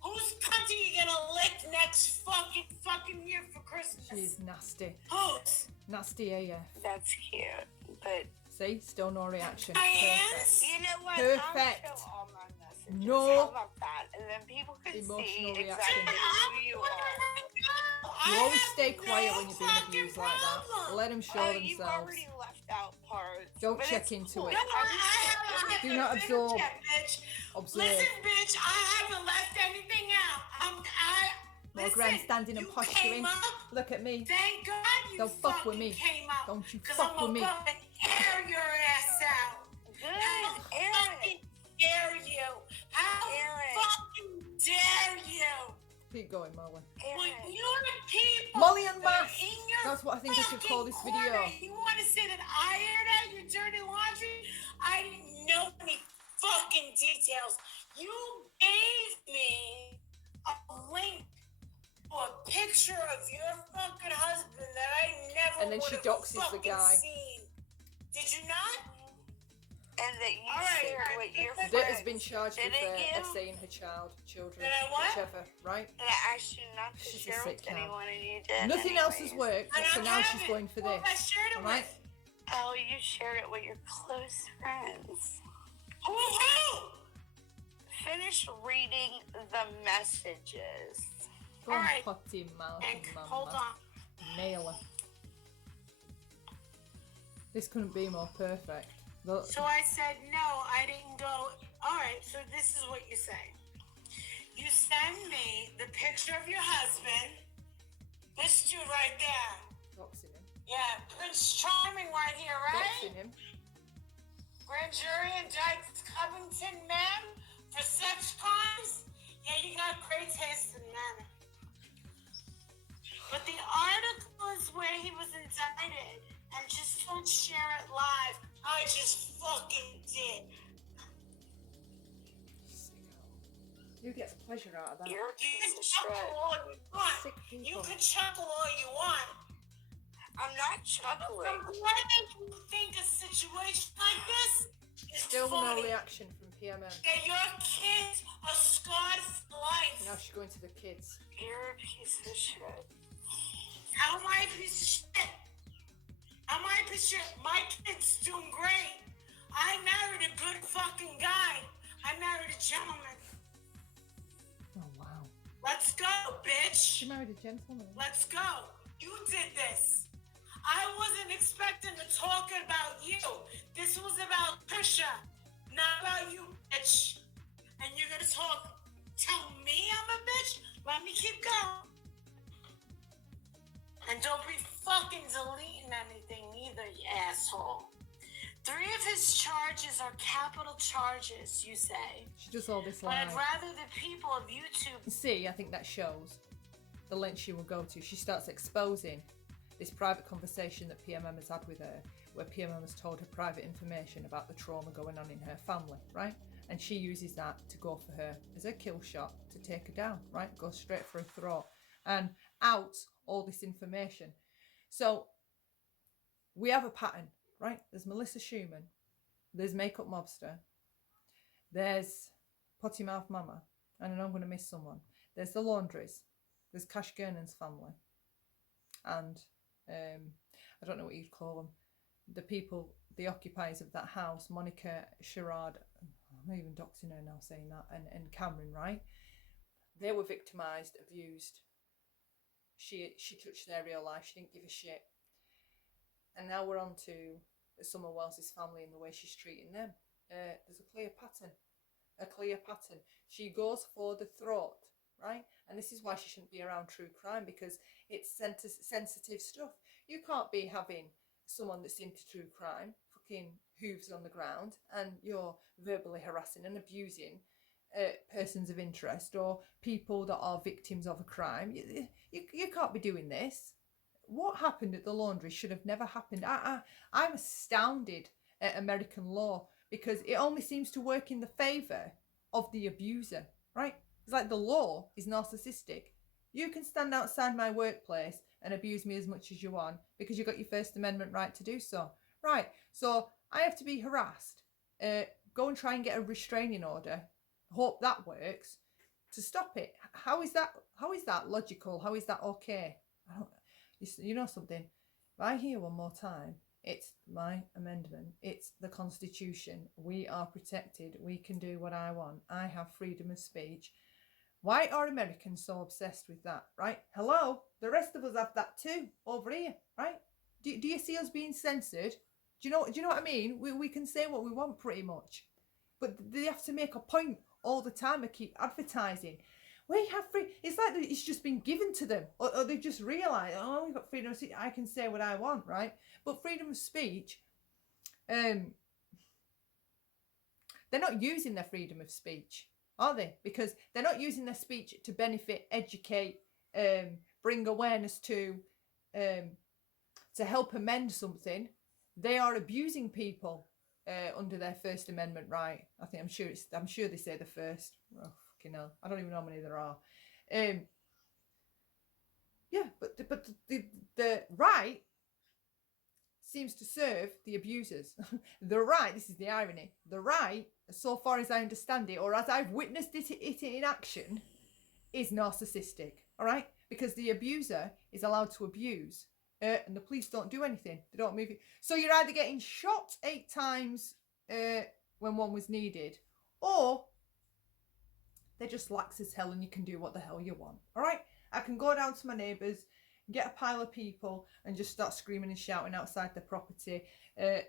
Whose cunt are you gonna lick next fucking year for Christmas? She's nasty. Whose? Nasty AF. That's cute, but See? Still no reaction. Diane's? Perfect. you know what? Perfect. I'll show all my messages. No. How about that? And then people can Emotional see reaction. exactly who you are. You always stay quiet when you're being abused like that. Let them show Oh, you've themselves. already left out parts. Don't but check it's into cool. it. No, I haven't Do left not anything absorb. yet, bitch. Observe. Listen, bitch, I haven't left anything out. More grandstanding and you posturing. came up. Look at me. Thank God you Don't fuck with fucking me. came up. Don't you 'Cause fuck I'm with me. gonna fucking air your ass out. Good, How Aaron. fucking dare you? How Aaron. fucking dare you? Keep going, Molly. When Aaron. you're the people Molly and that are Mass. in your That's what I think I should call this fucking video. corner, you want to say that I aired out your dirty laundry? I didn't know any fucking details. You gave me a link to a picture of your fucking husband that I never And then she would've doxes the fucking guy. seen. Did you not? And that you All right, shared all right. with your That That friends. has been charged with Didn't you? essaying her children, Did I what? whichever, right? And I asked you not to She's a share sick with cow. anyone, and you did. Nothing else has anyways. worked, And so I now she's haven't. going for Well, this. I shared it Alright? with. Oh, you shared it with your close friends. Who? Finish reading the messages. Go on, Alright. potty mouth, And mama. hold on. Nail her. This couldn't be more perfect. Look, So I said, no, I didn't go. All right, so this is what you say. You send me the picture of your husband. This dude right there. doxing him. Yeah, Prince Charming right here, right? Doxing him. Grand jury indicts Covington man for sex crimes. Yeah, you got great taste in men. But the article is where he was indicted. And just don't share it live. I just fucking did. Who gets pleasure out of that? You're a You piece can of chuckle shit. all you want. Sick You people. can chuckle all you want. I'm not chuckling. Why do you think a situation like this is Still no funny? reaction from PMM. That your kids are scarred for life. Now she's going to the kids. You're a piece of shit. How am I a piece of shit? How am I a piece of shit? My kid's doing great. I married a good fucking guy. I married a gentleman. Oh, wow. Let's go, bitch. She married a gentleman. Let's go. You did this. I wasn't expecting to talk about you. This was about Trisha, not about you, bitch. And you're gonna tell me I'm a bitch? Let me keep going. And don't be fucking deleting anything either, you asshole. 3 of his charges are capital charges, you say. She does all this But I'd lie. rather the people of YouTube... See, I think that shows the length she will go to. She starts exposing this private conversation that PMM has had with her, where PMM has told her private information about the trauma going on in her family, right? And she uses that to go for her as a kill shot to take her down, right? Go straight for her throat and out all this information. So we have a pattern, right? There's Melissa Schumann, there's Makeup Mobster, there's Potty Mouth Mama, and I know I'm going to miss someone. There's the Laundries, there's Cash Gernon's family, and I don't know what you'd call them, the people, the occupiers of that house, Monica, Sherrod, I'm even doxing her now saying that, and Cameron, right? They were victimised, abused. She touched their real life. She didn't give a shit. And now we're on to Summer Wells's family and the way she's treating them. There's a clear pattern. She goes for the throat, right? And this is why she shouldn't be around true crime, because it's sensitive stuff. You can't be having someone that's into true crime, fucking hooves on the ground, and you're verbally harassing and abusing persons of interest or people that are victims of a crime. You can't be doing this. What happened at the Laundry should have never happened. I'm astounded at American law, because it only seems to work in the favour of the abuser, right? It's like the law is narcissistic. You can stand outside my workplace and abuse me as much as you want because you got your First Amendment right to do so. Right, so I have to be harassed, go and try and get a restraining order, hope that works, to stop it. How is that logical? How is that okay? You know something? If I hear one more time, it's my amendment, it's the Constitution, we are protected, we can do what I want, I have freedom of speech. Why are Americans so obsessed with that, right? Hello, the rest of us have that too, over here, right? Do you see us being censored? Do you know what I mean? We can say what we want pretty much, but they have to make a point all the time and keep advertising. We have free. It's like it's just been given to them, or they've just realised, oh, we've got freedom of speech. I can say what I want, right? But freedom of speech, they're not using their freedom of speech, are they? Because they're not using their speech to benefit, educate, bring awareness to help amend something. They are abusing people under their First Amendment right. I'm sure they say the first. Oh, fucking hell. I don't even know how many there are. Yeah, but the right seems to serve the abusers. The right, this is the irony, the right, so far as I understand it, or as I've witnessed it in action, is narcissistic, all right? Because the abuser is allowed to abuse, and the police don't do anything. They don't move it. So you're either getting shot 8 times when one was needed, or they're just lax as hell and you can do what the hell you want, all right? I can go down to my neighbours, get a pile of people and just start screaming and shouting outside their property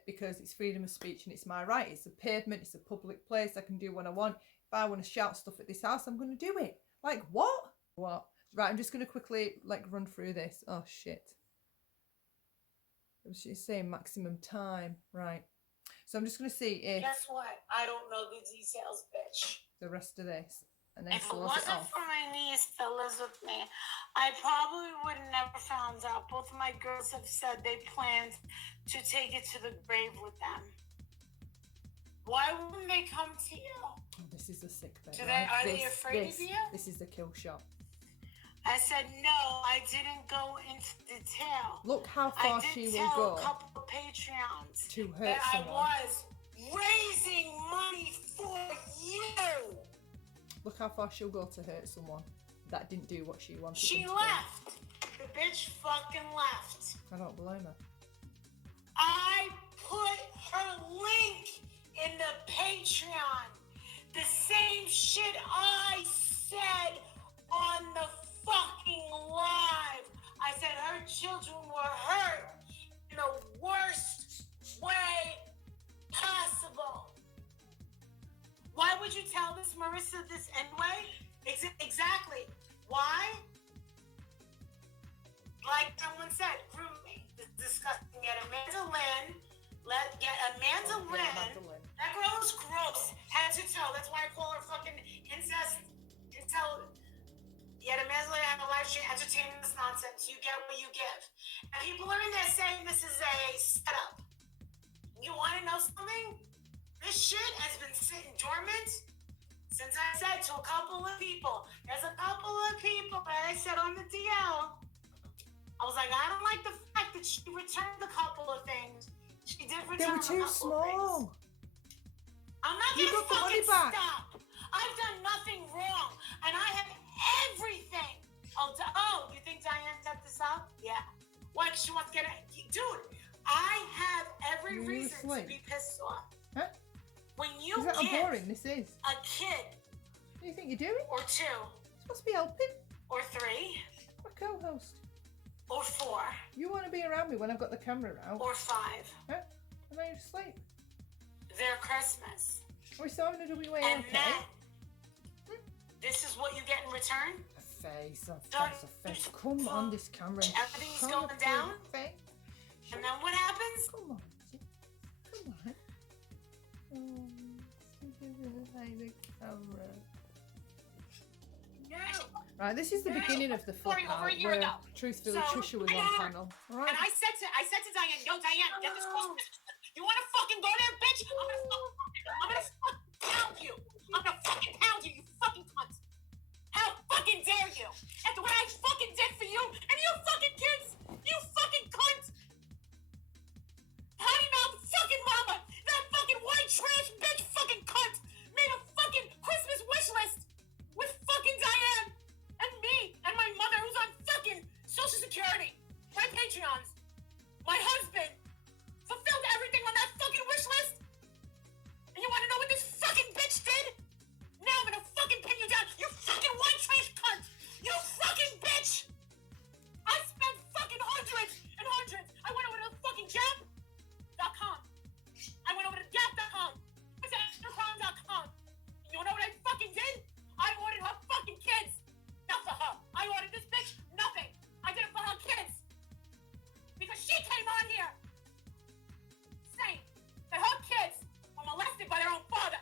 because it's freedom of speech and it's my right. It's a pavement, it's a public place, I can do what I want. If I want to shout stuff at this house, I'm going to do it. Like, what? Right, I'm just going to quickly run through this. Oh shit, she's saying maximum time. Right, so I'm just going to see if, guess what, I don't know the details, bitch. The rest of this, and then If it close it wasn't off. for my niece that lives with me, I probably would have never found out. Both of my girls have said they planned to take it to the grave with them. Why wouldn't they come to you? Oh, this is the sick bit. Are they afraid of you? This is the kill shot. I said, no, I didn't go into detail. Look how far she will go. I did tell a couple of Patreons to hurt that someone. I was raising money for you. Look how far she'll go to hurt someone that didn't do what she wanted. She left. the bitch fucking left. I don't blame her. I put her link in the Patreon. The same shit I said on the fucking live. I said her children were hurt in the worst way possible. Why would you tell this, Marissa, this anyway? Exactly. Why? Like someone said, prove me. It's disgusting. Get Amanda Lynn. That girl is gross. Head to toe. That's why I call her fucking incest. Until yet Amanda Lynn had a live stream entertaining this nonsense. You get what you give. And people are in there saying this is a setup. You want to know something? This shit has been sitting dormant since I said to a couple of people. There's a couple of people that I said on the DL. I was like, I don't like the fact that she returned a couple of things. She did return They were too a couple of small. things. I'm not You gonna got the money fucking back. stop. I've done nothing wrong, and I have everything. Oh, you think Diane set this up? Yeah. Why? 'Cause she wants to get it. Dude, I have every You reason to asleep? be pissed off. Huh? When you Is that how give boring this is? a kid What do you think you're doing? or two You're supposed to be helping. or three I'm a co-host. or four You want to be around me when I've got the camera out. or five, Huh? Am I asleep? they're Christmas. Are we still having a WA? And Okay. then, this is what you get in return? A face, a Don't- face, a face. Come on, this camera. Everything's Come going on, down? face. And then what happens? Come on. Come on. Hide the camera. No. Right, this is the beginning of the Over footnote a year where ago. truthfully So, Trisha was I on know. panel. Alright. And I said to Diane, yo, Diane, get this close. You want to fucking go there, bitch? I'm gonna fucking pound you. I'm gonna fucking pound you, you fucking cunt. How fucking dare you? After what I fucking did for you and you fucking kids, you fucking cunt. Potty mouth fucking mama, that fucking white trash bitch fucking cunt made a fucking Christmas wish list with fucking Diane and me and my mother who's on fucking Social Security, my Patreons, my husband, fulfilled everything on that fucking wish list. And you want to know what this fucking bitch did? Now I'm gonna fucking pin you down, you fucking white trash cunt, you fucking bitch. I spent fucking hundreds and hundreds. I went over to the fucking Gap.com. I went over to Gap.com. I went to Amazon.com. You know what I fucking did? I ordered her fucking kids. Not for her. I ordered this bitch nothing. I did it for her kids. Because she came on here saying that her kids were molested by their own father.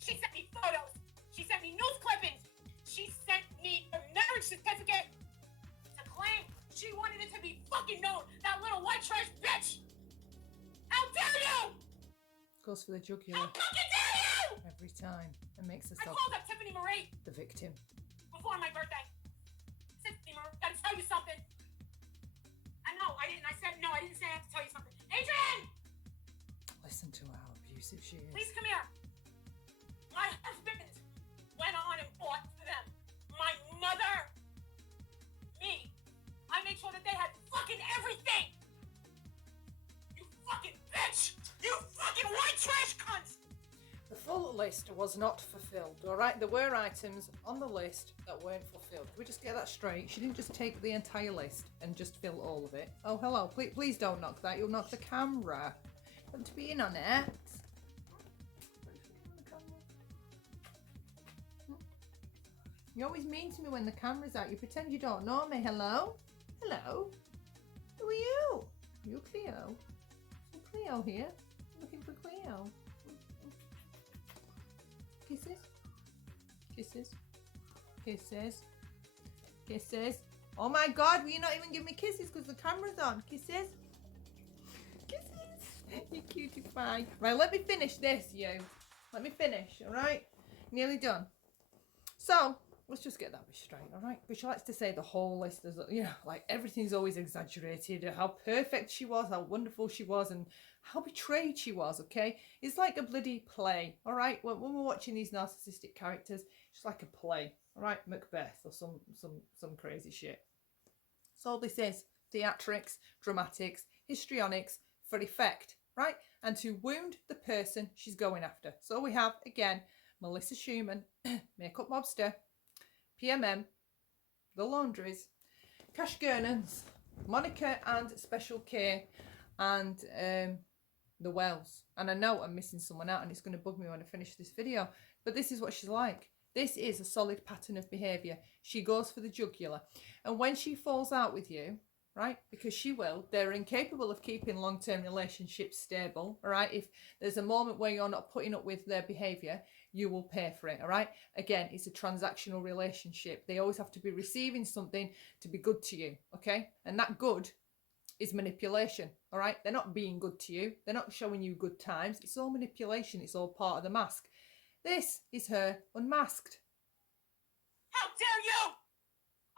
She sent me photos. She sent me news clippings. She sent me a marriage certificate to claim she wanted it to be fucking known. That little white trash bitch. How dare you? Goes for the How jugular fucking dare you? every time and makes I herself called up Tiffany Marie the victim. before my birthday. Tiffany Marie, I gotta tell you something. I know, I didn't. I said no. I didn't say I have to tell you something. Adrian, Listen to how abusive she is. please come here. My husband went on and fought for them. My mother, me. I made sure that they had fucking everything. You fucking bitch. You fucking white trash cunt. The full list was not fulfilled, alright? There were items on the list that weren't fulfilled. Can we just get that straight? She didn't just take the entire list and just fill all of it. Oh, hello, please don't knock that. You'll knock the camera. You want to be in on it? You're always mean to me when the camera's out. You pretend you don't know me. Hello? Hello? Who are you? You Cleo? Is Cleo here? I'm looking for Cleo. Kisses? Kisses? Kisses? Kisses? Oh my god, will you not even give me kisses because the camera's on? Kisses? Kisses? You cutie pie. Right, let me finish this, you. Let me finish, alright? Nearly done. So, let's just get that bit straight, alright? But she likes to say the whole list is, you know, like everything's always exaggerated. How perfect she was, how wonderful she was, and how betrayed she was, okay? It's like a bloody play, alright? When we're watching these narcissistic characters, it's like a play, alright? Macbeth or some crazy shit. That's all this is. Theatrics, dramatics, histrionics for effect, right? And to wound the person she's going after. So we have, again, Melissa Schumann, Makeup Mobster, PMM, The Laundries, Cash Gurnans, Monica and Special K, and The Wells. And I know I'm missing someone out and it's going to bug me when I finish this video. But this is what she's like. This is a solid pattern of behaviour. She goes for the jugular. And when she falls out with you, right, because she will, they're incapable of keeping long-term relationships stable, all right? If there's a moment where you're not putting up with their behaviour, you will pay for it, all right? Again, it's a transactional relationship. They always have to be receiving something to be good to you, okay? And that good is manipulation, all right? They're not being good to you. They're not showing you good times. It's all manipulation. It's all part of the mask. This is her unmasked. How dare you!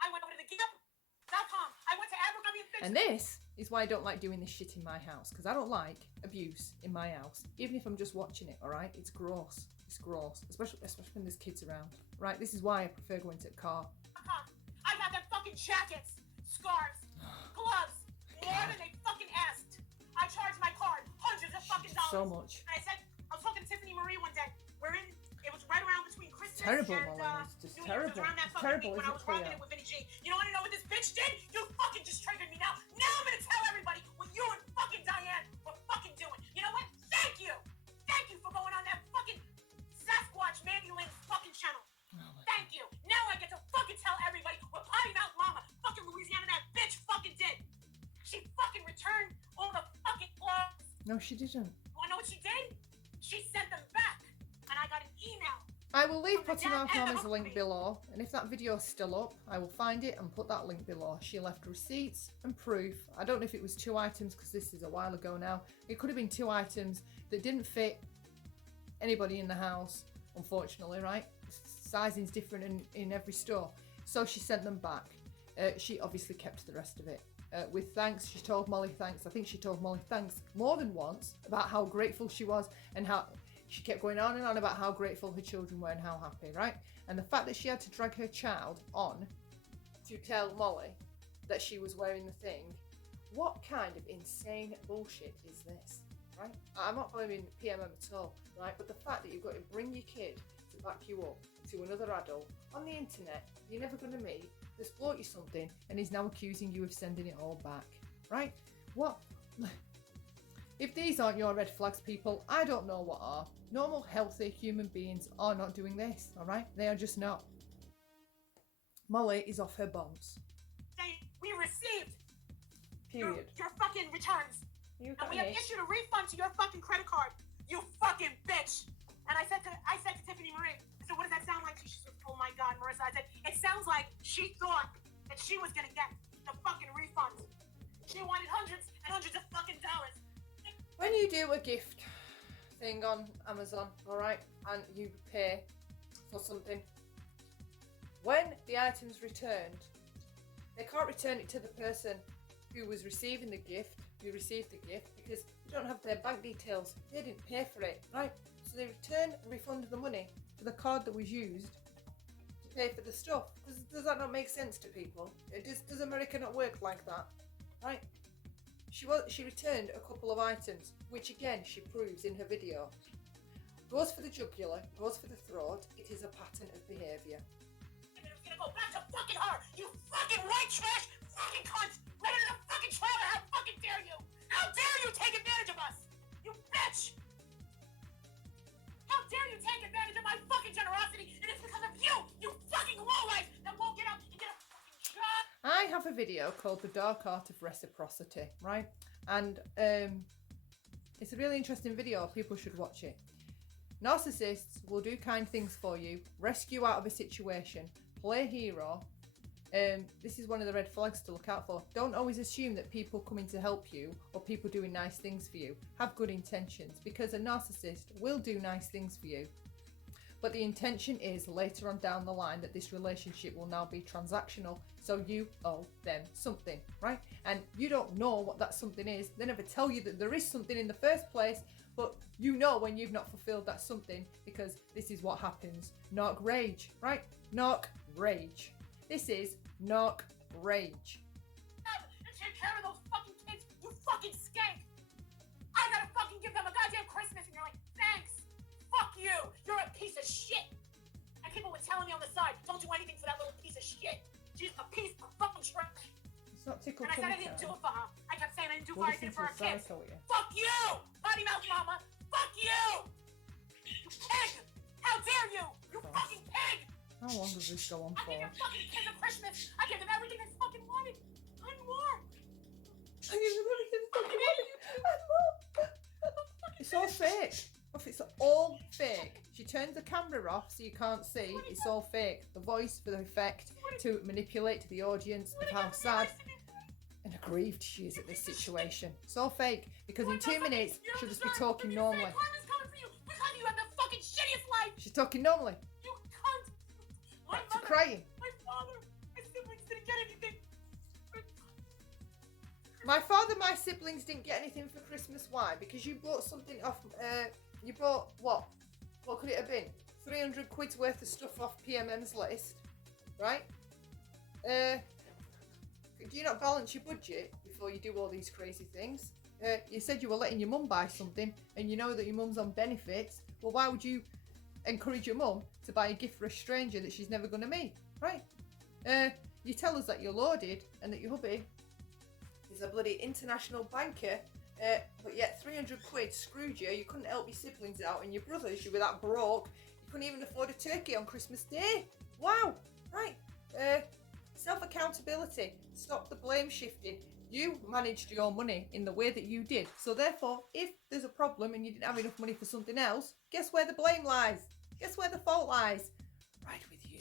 I went over to the gift.com. I went to advocacy. And this is why I don't like doing this shit in my house, because I don't like abuse in my house, even if I'm just watching it, all right? It's gross. It's gross, especially when there's kids around, right? This is why I prefer going to a car. I got them fucking jackets, scarves, gloves, more than they fucking asked. I charged my card hundreds of fucking dollars. So much. And I said, I was talking to Tiffany Marie one day. It was right around between Christmas Terrible, and Molly. It's just New Year's. terrible. It was around that It's fucking terrible, week when I was isn't it, rocking Cleo? it with Vinny G. You know what I know what this bitch did? You fucking just triggered me now. Now I'm gonna tell everybody what you and fucking Diane were fucking doing. You know what? Thank you. Thank you for going on that fucking Sasquatch Mandy Lynn fucking channel. Thank you. Now I get to fucking tell everybody what Potty Mouth Mama, fucking Louisiana, that bitch fucking did. She fucking returned all the fucking clothes. No, she didn't. You wanna know what she did? She sent them back. And I got an email. I will leave From the Potty Mouth dad and the Mama's link husband. below, and if that video is still up, I will find it and put that link below. She left receipts and proof. I don't know if it was 2 items, because this is a while ago now. It could have been 2 items that didn't fit anybody in the house, unfortunately, right? Sizing's different in every store. So she sent them back. She obviously kept the rest of it. With thanks, she told Molly thanks. I think she told Molly thanks more than once about how grateful she was, and how she kept going on and on about how grateful her children were and how happy, right? And the fact that she had to drag her child on to tell Molly that she was wearing the thing, what kind of insane bullshit is this, right? I'm not blaming PMM at all, right? But the fact that you've got to bring your kid to back you up to another adult on the internet you're never going to meet, that's bought you something, and is now accusing you of sending it all back, right? What? If these aren't your red flags, people, I don't know what are. Normal, healthy human beings are not doing this, all right? They are just not. Molly is off her bombs. We received Period. your fucking returns. You And we have issued a refund to your fucking credit card. You fucking bitch. And I said to Tiffany Marie, I said, what does that sound like? She said, oh my God, Marissa. I said, it sounds like she thought that she was gonna get the fucking refund. She wanted hundreds and hundreds of fucking dollars. When you do a gift thing on Amazon, all right, and you pay for something, when the item's returned, they can't return it to the person who was receiving the gift, who received the gift, because you don't have their bank details. They didn't pay for it, right? So they return and refund the money to the card that was used to pay for the stuff. Does that not make sense to people? Does America not work like that, right? She returned a couple of items, which again she proves in her video. Goes for the jugular, goes for the throat. It is a pattern of behaviour. And it's gonna go back to fucking her. You fucking white trash, fucking cunt. Right in the fucking trailer. How fucking dare you? How dare you take advantage of us? You bitch. How dare you take advantage of my fucking generosity? And it's because of you, you fucking lowlife, that won't get up and get a fucking job. I have a video called The Dark Art of Reciprocity, right? And it's a really interesting video. People should watch it. Narcissists will do kind things for you, rescue you out of a situation, play hero. This is one of the red flags to look out for. Don't always assume that people coming to help you or people doing nice things for you have good intentions, because a narcissist will do nice things for you. But the intention is later on down the line that this relationship will now be transactional, so you owe them something, right? And you don't know what that something is. They never tell you that there is something in the first place, but you know when you've not fulfilled that something, because this is what happens. Narc rage, right? Narc rage. This is narc rage. care of those fucking kids, you fucking skank. I gotta fucking give them a goddamn Christmas, and you're like, thanks. Fuck you. You're a piece of shit. And people were telling me on the side, don't do anything for that little piece of shit. She's a piece of fucking trash. It's not tickle And I said I tummy didn't time. do it for her. I kept saying I didn't do it We'll for her. I did it for her listen to a kids. psycho here. Fuck you! Potty mouth mama! Fuck you! You pig! How dare you! You Christ. fucking pig! How long does this go on I for? gave your fucking kids a Christmas! I gave them everything they fucking wanted! And more! I give them everything fucking money. It's all fake. It's all fake. She turns the camera off so you can't see. It's all fake. The voice for the effect to manipulate the audience of how sad and aggrieved she is at this situation. It's all fake because in 2 minutes she'll just be talking normally. Karma's coming for you because you have the fucking shittiest life! She's talking normally. You cunt! My Back to mother, crying. my father, my siblings didn't get anything. My father, my siblings didn't get anything for Christmas. Why? Because you bought something off. You bought what? What could it have been? 300 quid's worth of stuff off PMM's list, right? Do you not balance your budget before you do all these crazy things? You said you were letting your mum buy something, and you know that your mum's on benefits. Well, why would you encourage your mum to buy a gift for a stranger that she's never going to meet, right? You tell us that you're loaded and that your hubby is a bloody international banker, but yet 300 quid screwed you. You couldn't help your siblings out, and your brothers, you were that broke, you couldn't even afford a turkey on Christmas Day. Wow, right. Self-accountability. Stop the blame shifting. You managed your money in the way that you did. So therefore, if there's a problem and you didn't have enough money for something else, guess where the blame lies? Guess where the fault lies? Right with you.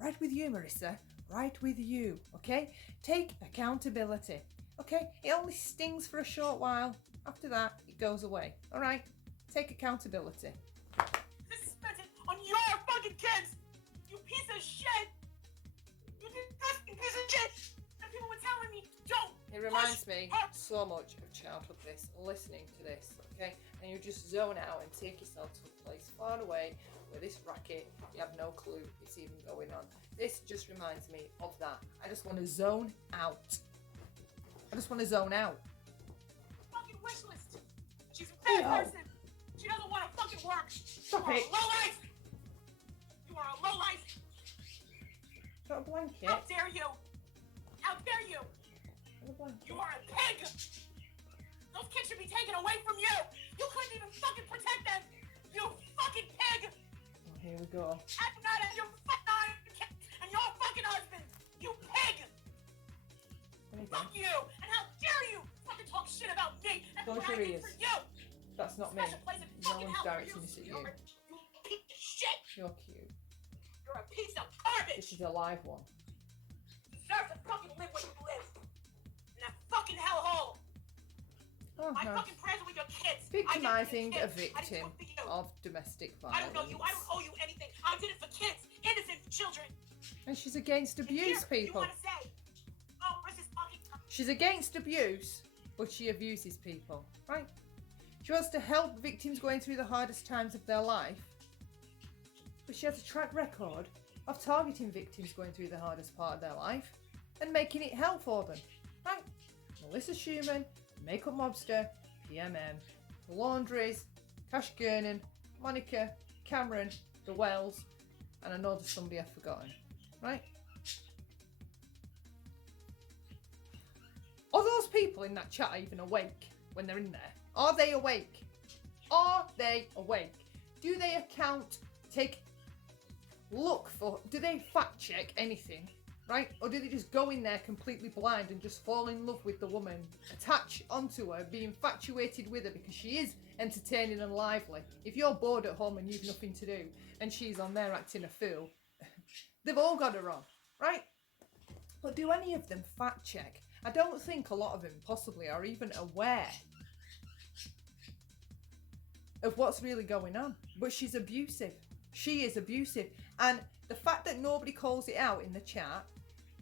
Right with you, Marissa. Right with you, okay? Take accountability, okay? It only stings for a short while. After that, it goes away, all right? Take accountability. This is spent it on your fucking kids! You piece of shit! You disgusting piece of shit! And people were telling me, don't! It reminds me so much of childhood, this, listening to this, okay? And you just zone out and take yourself to a place far away where this racket, you have no clue it's even going on. This just reminds me of that. I just want to zone out. I just want to zone out. Fucking wish list! She's a bad Ew. person! She doesn't want to fucking work! Stop You are it. a lowlife! You are a lowlife! Got a blanket? How dare you! How dare you! Got a blanket? You are a pig! Those kids should be taken away from you! You couldn't even fucking protect them! You fucking pig! Oh, here we go. I'm not at your fucking kids and your fucking husband! You pig! There you go. Fuck you! And how dare you fucking talk shit about me and Close what your I did ears. for you! That's not me. Special place in No fucking one's hell for directing this at you. You piece of shit! You're cute. You're a piece of garbage! This is a live one. You deserve to fucking live where you live! In that fucking hellhole! Oh, My nice. fucking prayers are with your kids! Victimising a I did it for kids. victim I did it for you. of domestic I don't know you. I violence. don't owe you anything. I did it for kids, innocent children. And she's against And abuse, here, people. You want to say, oh, Mrs. Fucking... She's against abuse, but she abuses people, right? She wants to help victims going through the hardest times of their life, but she has a track record of targeting victims going through the hardest part of their life and making it hell for them, right? Melissa Schumann, Makeup Mobster, PMM, The Laundries, Cash Gurnan, Monica, Cameron, The Wells, and I know there's somebody I've forgotten, right? Are those people in that chat even awake when they're in there? Are they awake? Are they awake? Do they do they fact check anything, right? Or do they just go in there completely blind and just fall in love with the woman, attach onto her, be infatuated with her because she is entertaining and lively? If you're bored at home and you've nothing to do and she's on there acting a fool, they've all got her wrong, right? But do any of them fact check? I don't think a lot of them possibly are even aware of what's really going on. But she's abusive. She is abusive. And the fact that nobody calls it out in the chat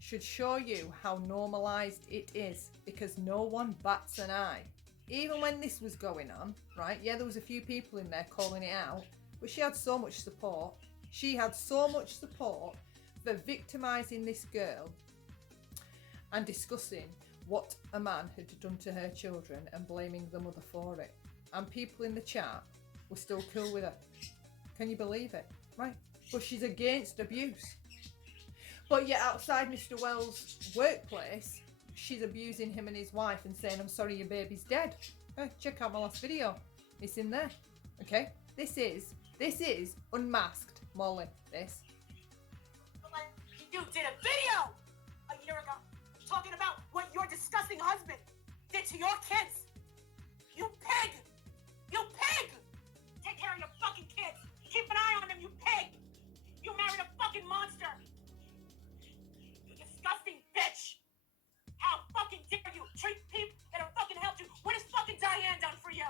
should show you how normalised it is, because no one bats an eye. Even when this was going on, right? Yeah, there was a few people in there calling it out, but she had so much support. She had so much support for victimising this girl and discussing what a man had done to her children and blaming the mother for it. And people in the chat were still cool with her. Can you believe it? Right? But she's against abuse. But yet outside Mr. Wells' workplace, she's abusing him and his wife and saying, I'm sorry, your baby's dead. Check out my last video. It's in there. Okay? This is unmasked, Molly. This. You did a video a year ago talking about what your disgusting husband did to your kids. You pig! You pig! Take care of your fucking kids. Keep an eye on them, you pig! You married a fucking monster. You disgusting bitch! How fucking dare you treat people that have fucking helped you? What has fucking Diane done for you?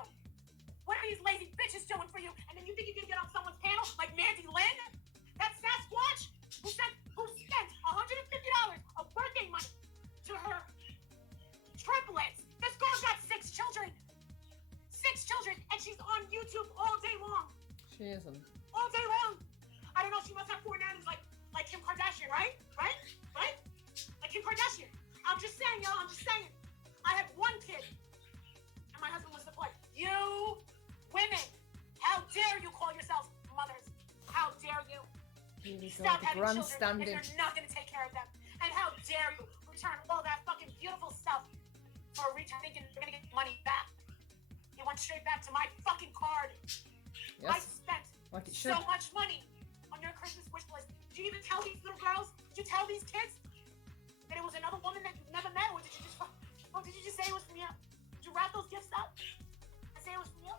What are these lazy bitches doing for you? And then you think you can get on someone's panel like Mandy Lynn? That Sasquatch who spent $150 of birthday money to her triplets. This girl's got 6 children. 6 children, and she's on YouTube all day long. She isn't. All day long. I don't know, she must have 4 nannies like Kim Kardashian, right? Right? Like Kim Kardashian. I'm just saying, y'all, I'm just saying. I had 1 kid, and my husband was deployed. You women, how dare you call yourselves mothers? How dare you? Stop having children if you're not going to take care of them. And how dare you return all that fucking beautiful stuff for a return thinking you're going to get money back. It went straight back to my fucking card. Yes. I spent Like it so should. much money on your Christmas wish list. Did you even tell these little girls? Did you tell these kids that it was another woman that you've never met? Or did you just say it was from you? Did you wrap those gifts up and say it was from you?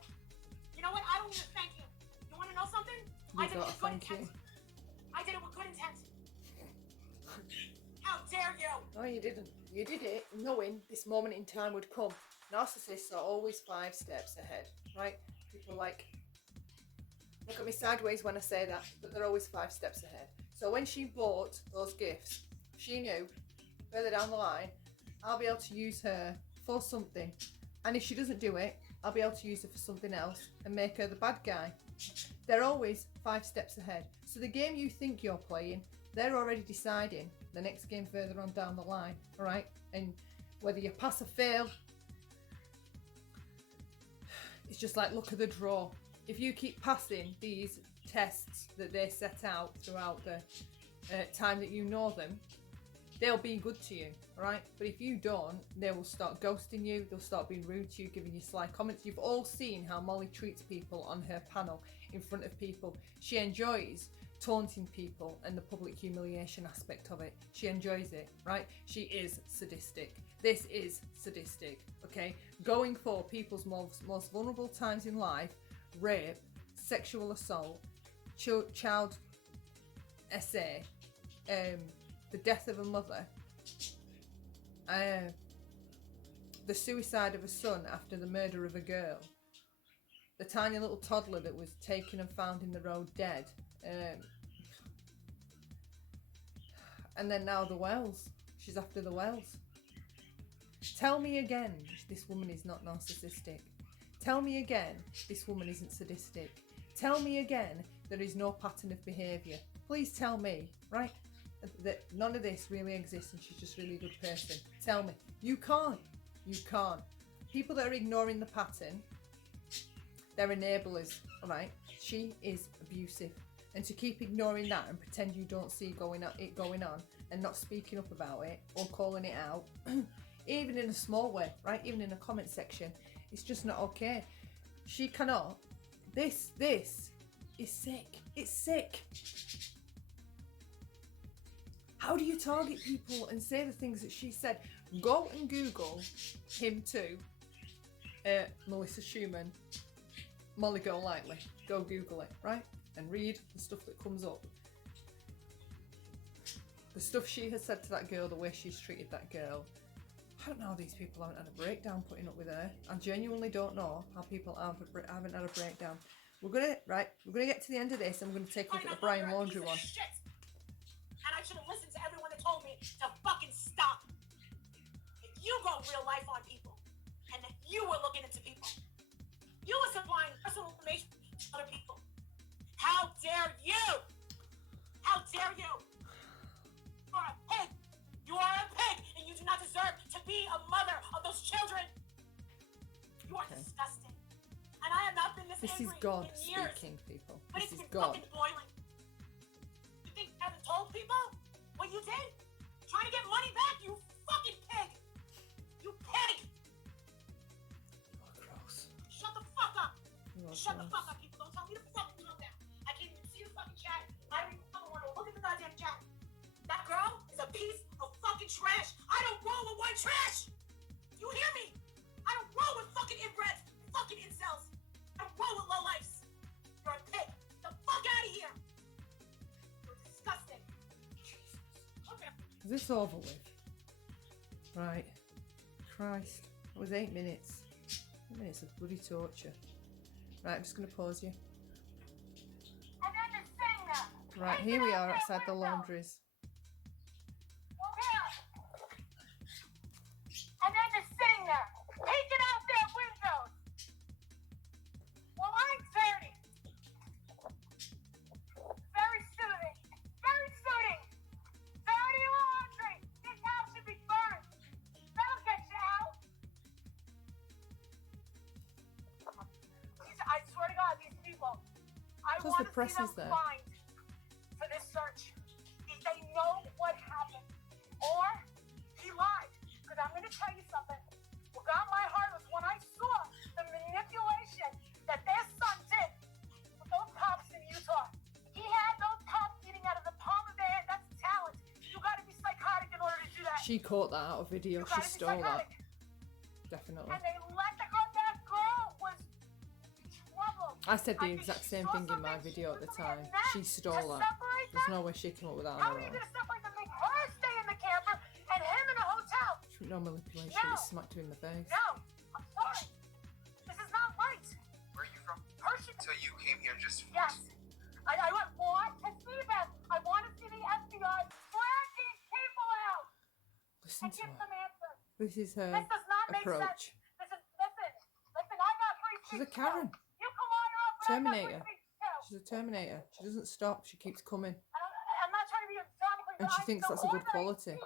You know what? I don't even thank you. You want to know something? I did it with good intent. I did it with good intent. How dare you? No, you didn't. You did it knowing this moment in time would come. Narcissists are always 5 steps ahead, right? People like, look at me sideways when I say that, but they're always 5 steps ahead. So when she bought those gifts, she knew further down the line, I'll be able to use her for something. And if she doesn't do it, I'll be able to use her for something else and make her the bad guy. They're always 5 steps ahead. So the game you think you're playing, they're already deciding the next game further on down the line, all right? And whether you pass or fail, it's just like look at the draw. If you keep passing these tests that they set out throughout the time that you know them, they'll be good to you, all right? But if you don't, they will start ghosting you, they'll start being rude to you, giving you sly comments. You've all seen how Molly treats people on her panel in front of people. She enjoys taunting people and the public humiliation aspect of it. She enjoys it, right? She is sadistic. This is sadistic, okay? Going for people's most vulnerable times in life, rape, sexual assault, child SA, the death of a mother, the suicide of a son after the murder of a girl, the tiny little toddler that was taken and found in the road dead, and then now the Wells. She's after the Wells. Tell me again this woman is not narcissistic. Tell me again this woman isn't sadistic. Tell me again there is no pattern of behaviour. Please tell me, right, that none of this really exists and she's just really a good person. Tell me. You can't. You can't. People that are ignoring the pattern, they're enablers, alright? She is abusive. And to keep ignoring that and pretend you don't see it going on and not speaking up about it or calling it out, even in a small way, right? Even in a comment section, it's just not okay. She cannot. This is sick. It's sick. How do you target people and say the things that she said? Go and Google him too. Melissa Schumann, Molly Golightly. Go Google it, right? And read the stuff that comes up. The stuff she has said to that girl, the way she's treated that girl. I don't know how these people haven't had a breakdown putting up with her. I genuinely don't know how people haven't had a breakdown. We're gonna get to the end of this and we're gonna take a look at the Brian Laundrie one. And I should have listened to everyone that told me to fucking stop. If you go real life on people, and that you were looking into people, you were supplying personal information to other people. How dare you? How dare you? You are a pig. You are a pig, and you do not deserve to be a mother of those children. You are disgusting. And I have not been this This is angry God in years. speaking, people. But This it's is been God. fucking boiling. You think I haven't told people what you did? Trying to get money back, you fucking pig! You pig! You are gross. Shut the fuck up! You are Shut the gross. fuck up, people. Don't tell me to fucking calm down. I can't even see the fucking chat. I don't even fucking want to look at the goddamn chat. That girl is a piece of fucking trash. I don't roll with white trash! You hear me? I don't roll with fucking inbreds, fucking incels. I don't roll with lowlifes. You're a pig. Get the fuck out of here. You're disgusting. Okay. Is this over with? Right. Christ. It was 8 minutes. 8 minutes of bloody torture. Right, I'm just going to pause you. And then just sing them. Right, here we are outside the laundries. And then just sitting there, peeking out their windows. Well, I'm 30. Very soothing. Very soothing. 30 laundry. This house should be burned. That'll get you out. I swear to God, these people, I Because want the to press see is them there. fined for this search. If they know what happened. Or he lied. Because I'm going to tell you something. What got my heart was when I saw the manipulation that their son did with those cops in Utah. He had those cops eating out of the palm of their hand. That's talent. You got to be psychotic in order to do that. She caught that out of video. You She gotta be stole that. psychotic. Definitely. And they let the girl, that girl was trouble. I said the think exact she same saw thing in my something video at the secretly, time. and then She to stole that. separate There's them? no way she came up with that on How her are you own. going to separate them? Make her stay in the camper and him in a hotel? No manipulation. No. It smacked her in the face. No, I'm sorry. This is not right. Where are you from? Persian. So you came here just for Yes. I want to see them. I want to see the FBI drag these people out Listen and to give her. some answers. This is her This does not make approach. sense. Listen, I got free She's a speech Karen. too. You come on up, but I got Terminator. free speech too. She's a Terminator. She doesn't stop. She keeps coming. I'm not trying to be a John Queen, And but she thinks the that's a good more that I quality. see,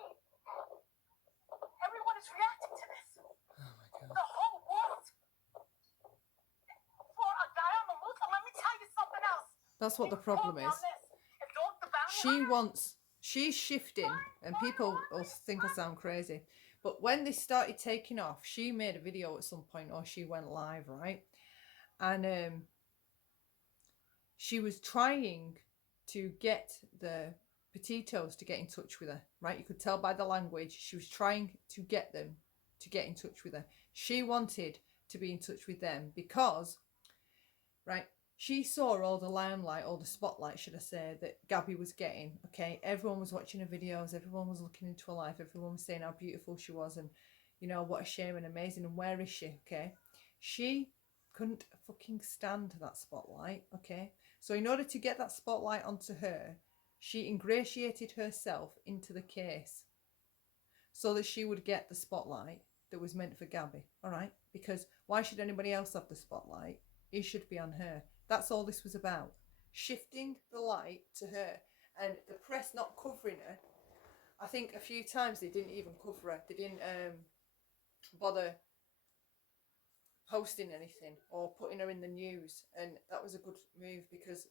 everyone is reacting to this. Oh my god. The whole world. For a guy on the loose, and let me tell you something else. That's what the You quote problem me is. on this. If Dog the Bounty She Hunter- wants, she's shifting, and people will think I sound crazy. But when this started taking off, she made a video at some point, or she went live, right? And she was trying to get the Petitos to get in touch with her, right? You could tell by the language. She was trying to get them to get in touch with her. She wanted to be in touch with them because, right, she saw all the limelight, all the spotlight, should I say, that Gabby was getting, okay? Everyone was watching her videos, everyone was looking into her life, everyone was saying how beautiful she was and, you know, what a shame and amazing, and where is she, okay? She couldn't fucking stand that spotlight, okay? So in order to get that spotlight onto her, she ingratiated herself into the case so that she would get the spotlight that was meant for Gabby, all right? Because why should anybody else have the spotlight? It should be on her. That's all this was about. Shifting the light to her. And the press not covering her. I think a few times they didn't even cover her. They didn't bother posting anything or putting her in the news. And that was a good move because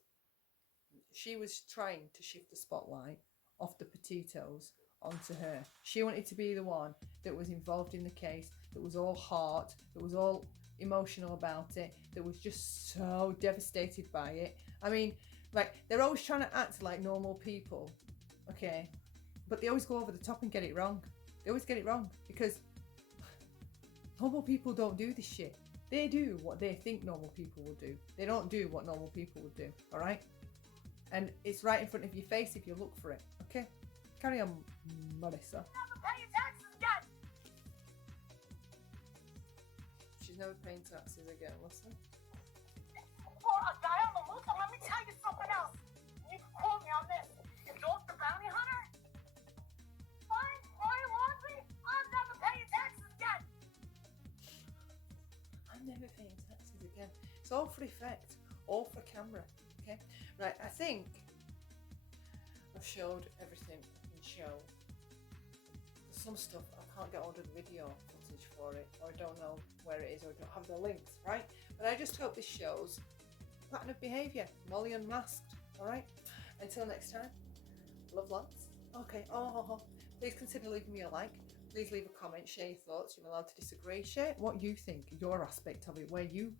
she was trying to shift the spotlight off the Petitos onto her. She wanted to be the one that was involved in the case, that was all heart, that was all emotional about it, that was just so devastated by it. I mean, like, they're always trying to act like normal people, okay, but they always go over the top and get it wrong. They always get it wrong because normal people don't do this shit. They do what they think normal people will do. They don't do what normal people would do, all right? And it's right in front of your face if you look for it, okay? Carry on, Marissa. Never pay your taxes again. She's never paying taxes again, listen. For a guy on the loose, and let me tell you something else. You can quote me on this. If Dog the Bounty Hunter finds my laundry, I'm never paying taxes again. I'm never paying taxes again. It's all for effect, all for camera, okay? Right, I think I've showed everything I can show. There's some stuff I can't get hold of the video footage for it, or I don't know where it is, or I don't have the links, right? But I just hope this shows pattern of behaviour. Molly Unmasked. All right. Until next time. Love lots. Okay. Please consider leaving me a like. Please leave a comment. Share your thoughts. You're allowed to disagree. Share what you think, your aspect of it, where you,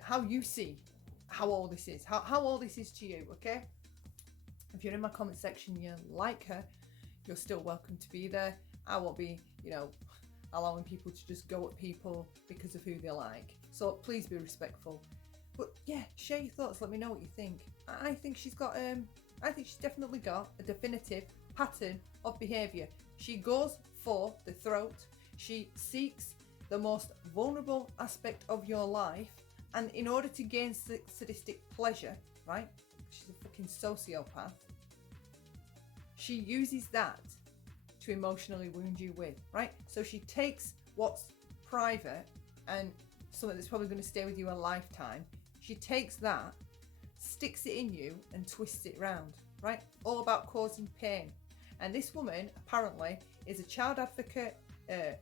how you see how all this is, how all this is to you. Okay. If you're in my comment section, you like her, you're still welcome to be there. I won't be, allowing people to just go at people because of who they like. So please be respectful. But yeah, share your thoughts. Let me know what you think. I think she's got, I think she's definitely got a definitive pattern of behaviour. She goes for the throat. She seeks the most vulnerable aspect of your life, and in order to gain sadistic pleasure, right? She's a fucking sociopath. She uses that to emotionally wound you with, right? So she takes what's private and something that's probably going to stay with you a lifetime. She takes that, sticks it in you, and twists it round, right? All about causing pain. And this woman apparently is a child advocate.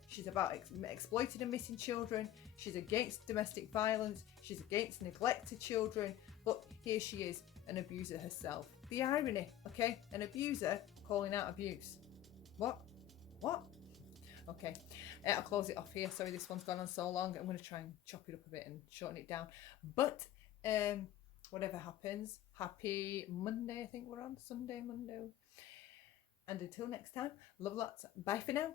She's about exploited and missing children. She's against domestic violence. She's against neglected children. But here she is, an abuser herself. The irony, okay? An abuser calling out abuse. What? Okay, I'll close it off here. Sorry, this one's gone on so long. I'm going to try and chop it up a bit and shorten it down. But whatever happens, happy Monday. I think we're on Sunday, Monday. And until next time, love lots. Bye for now.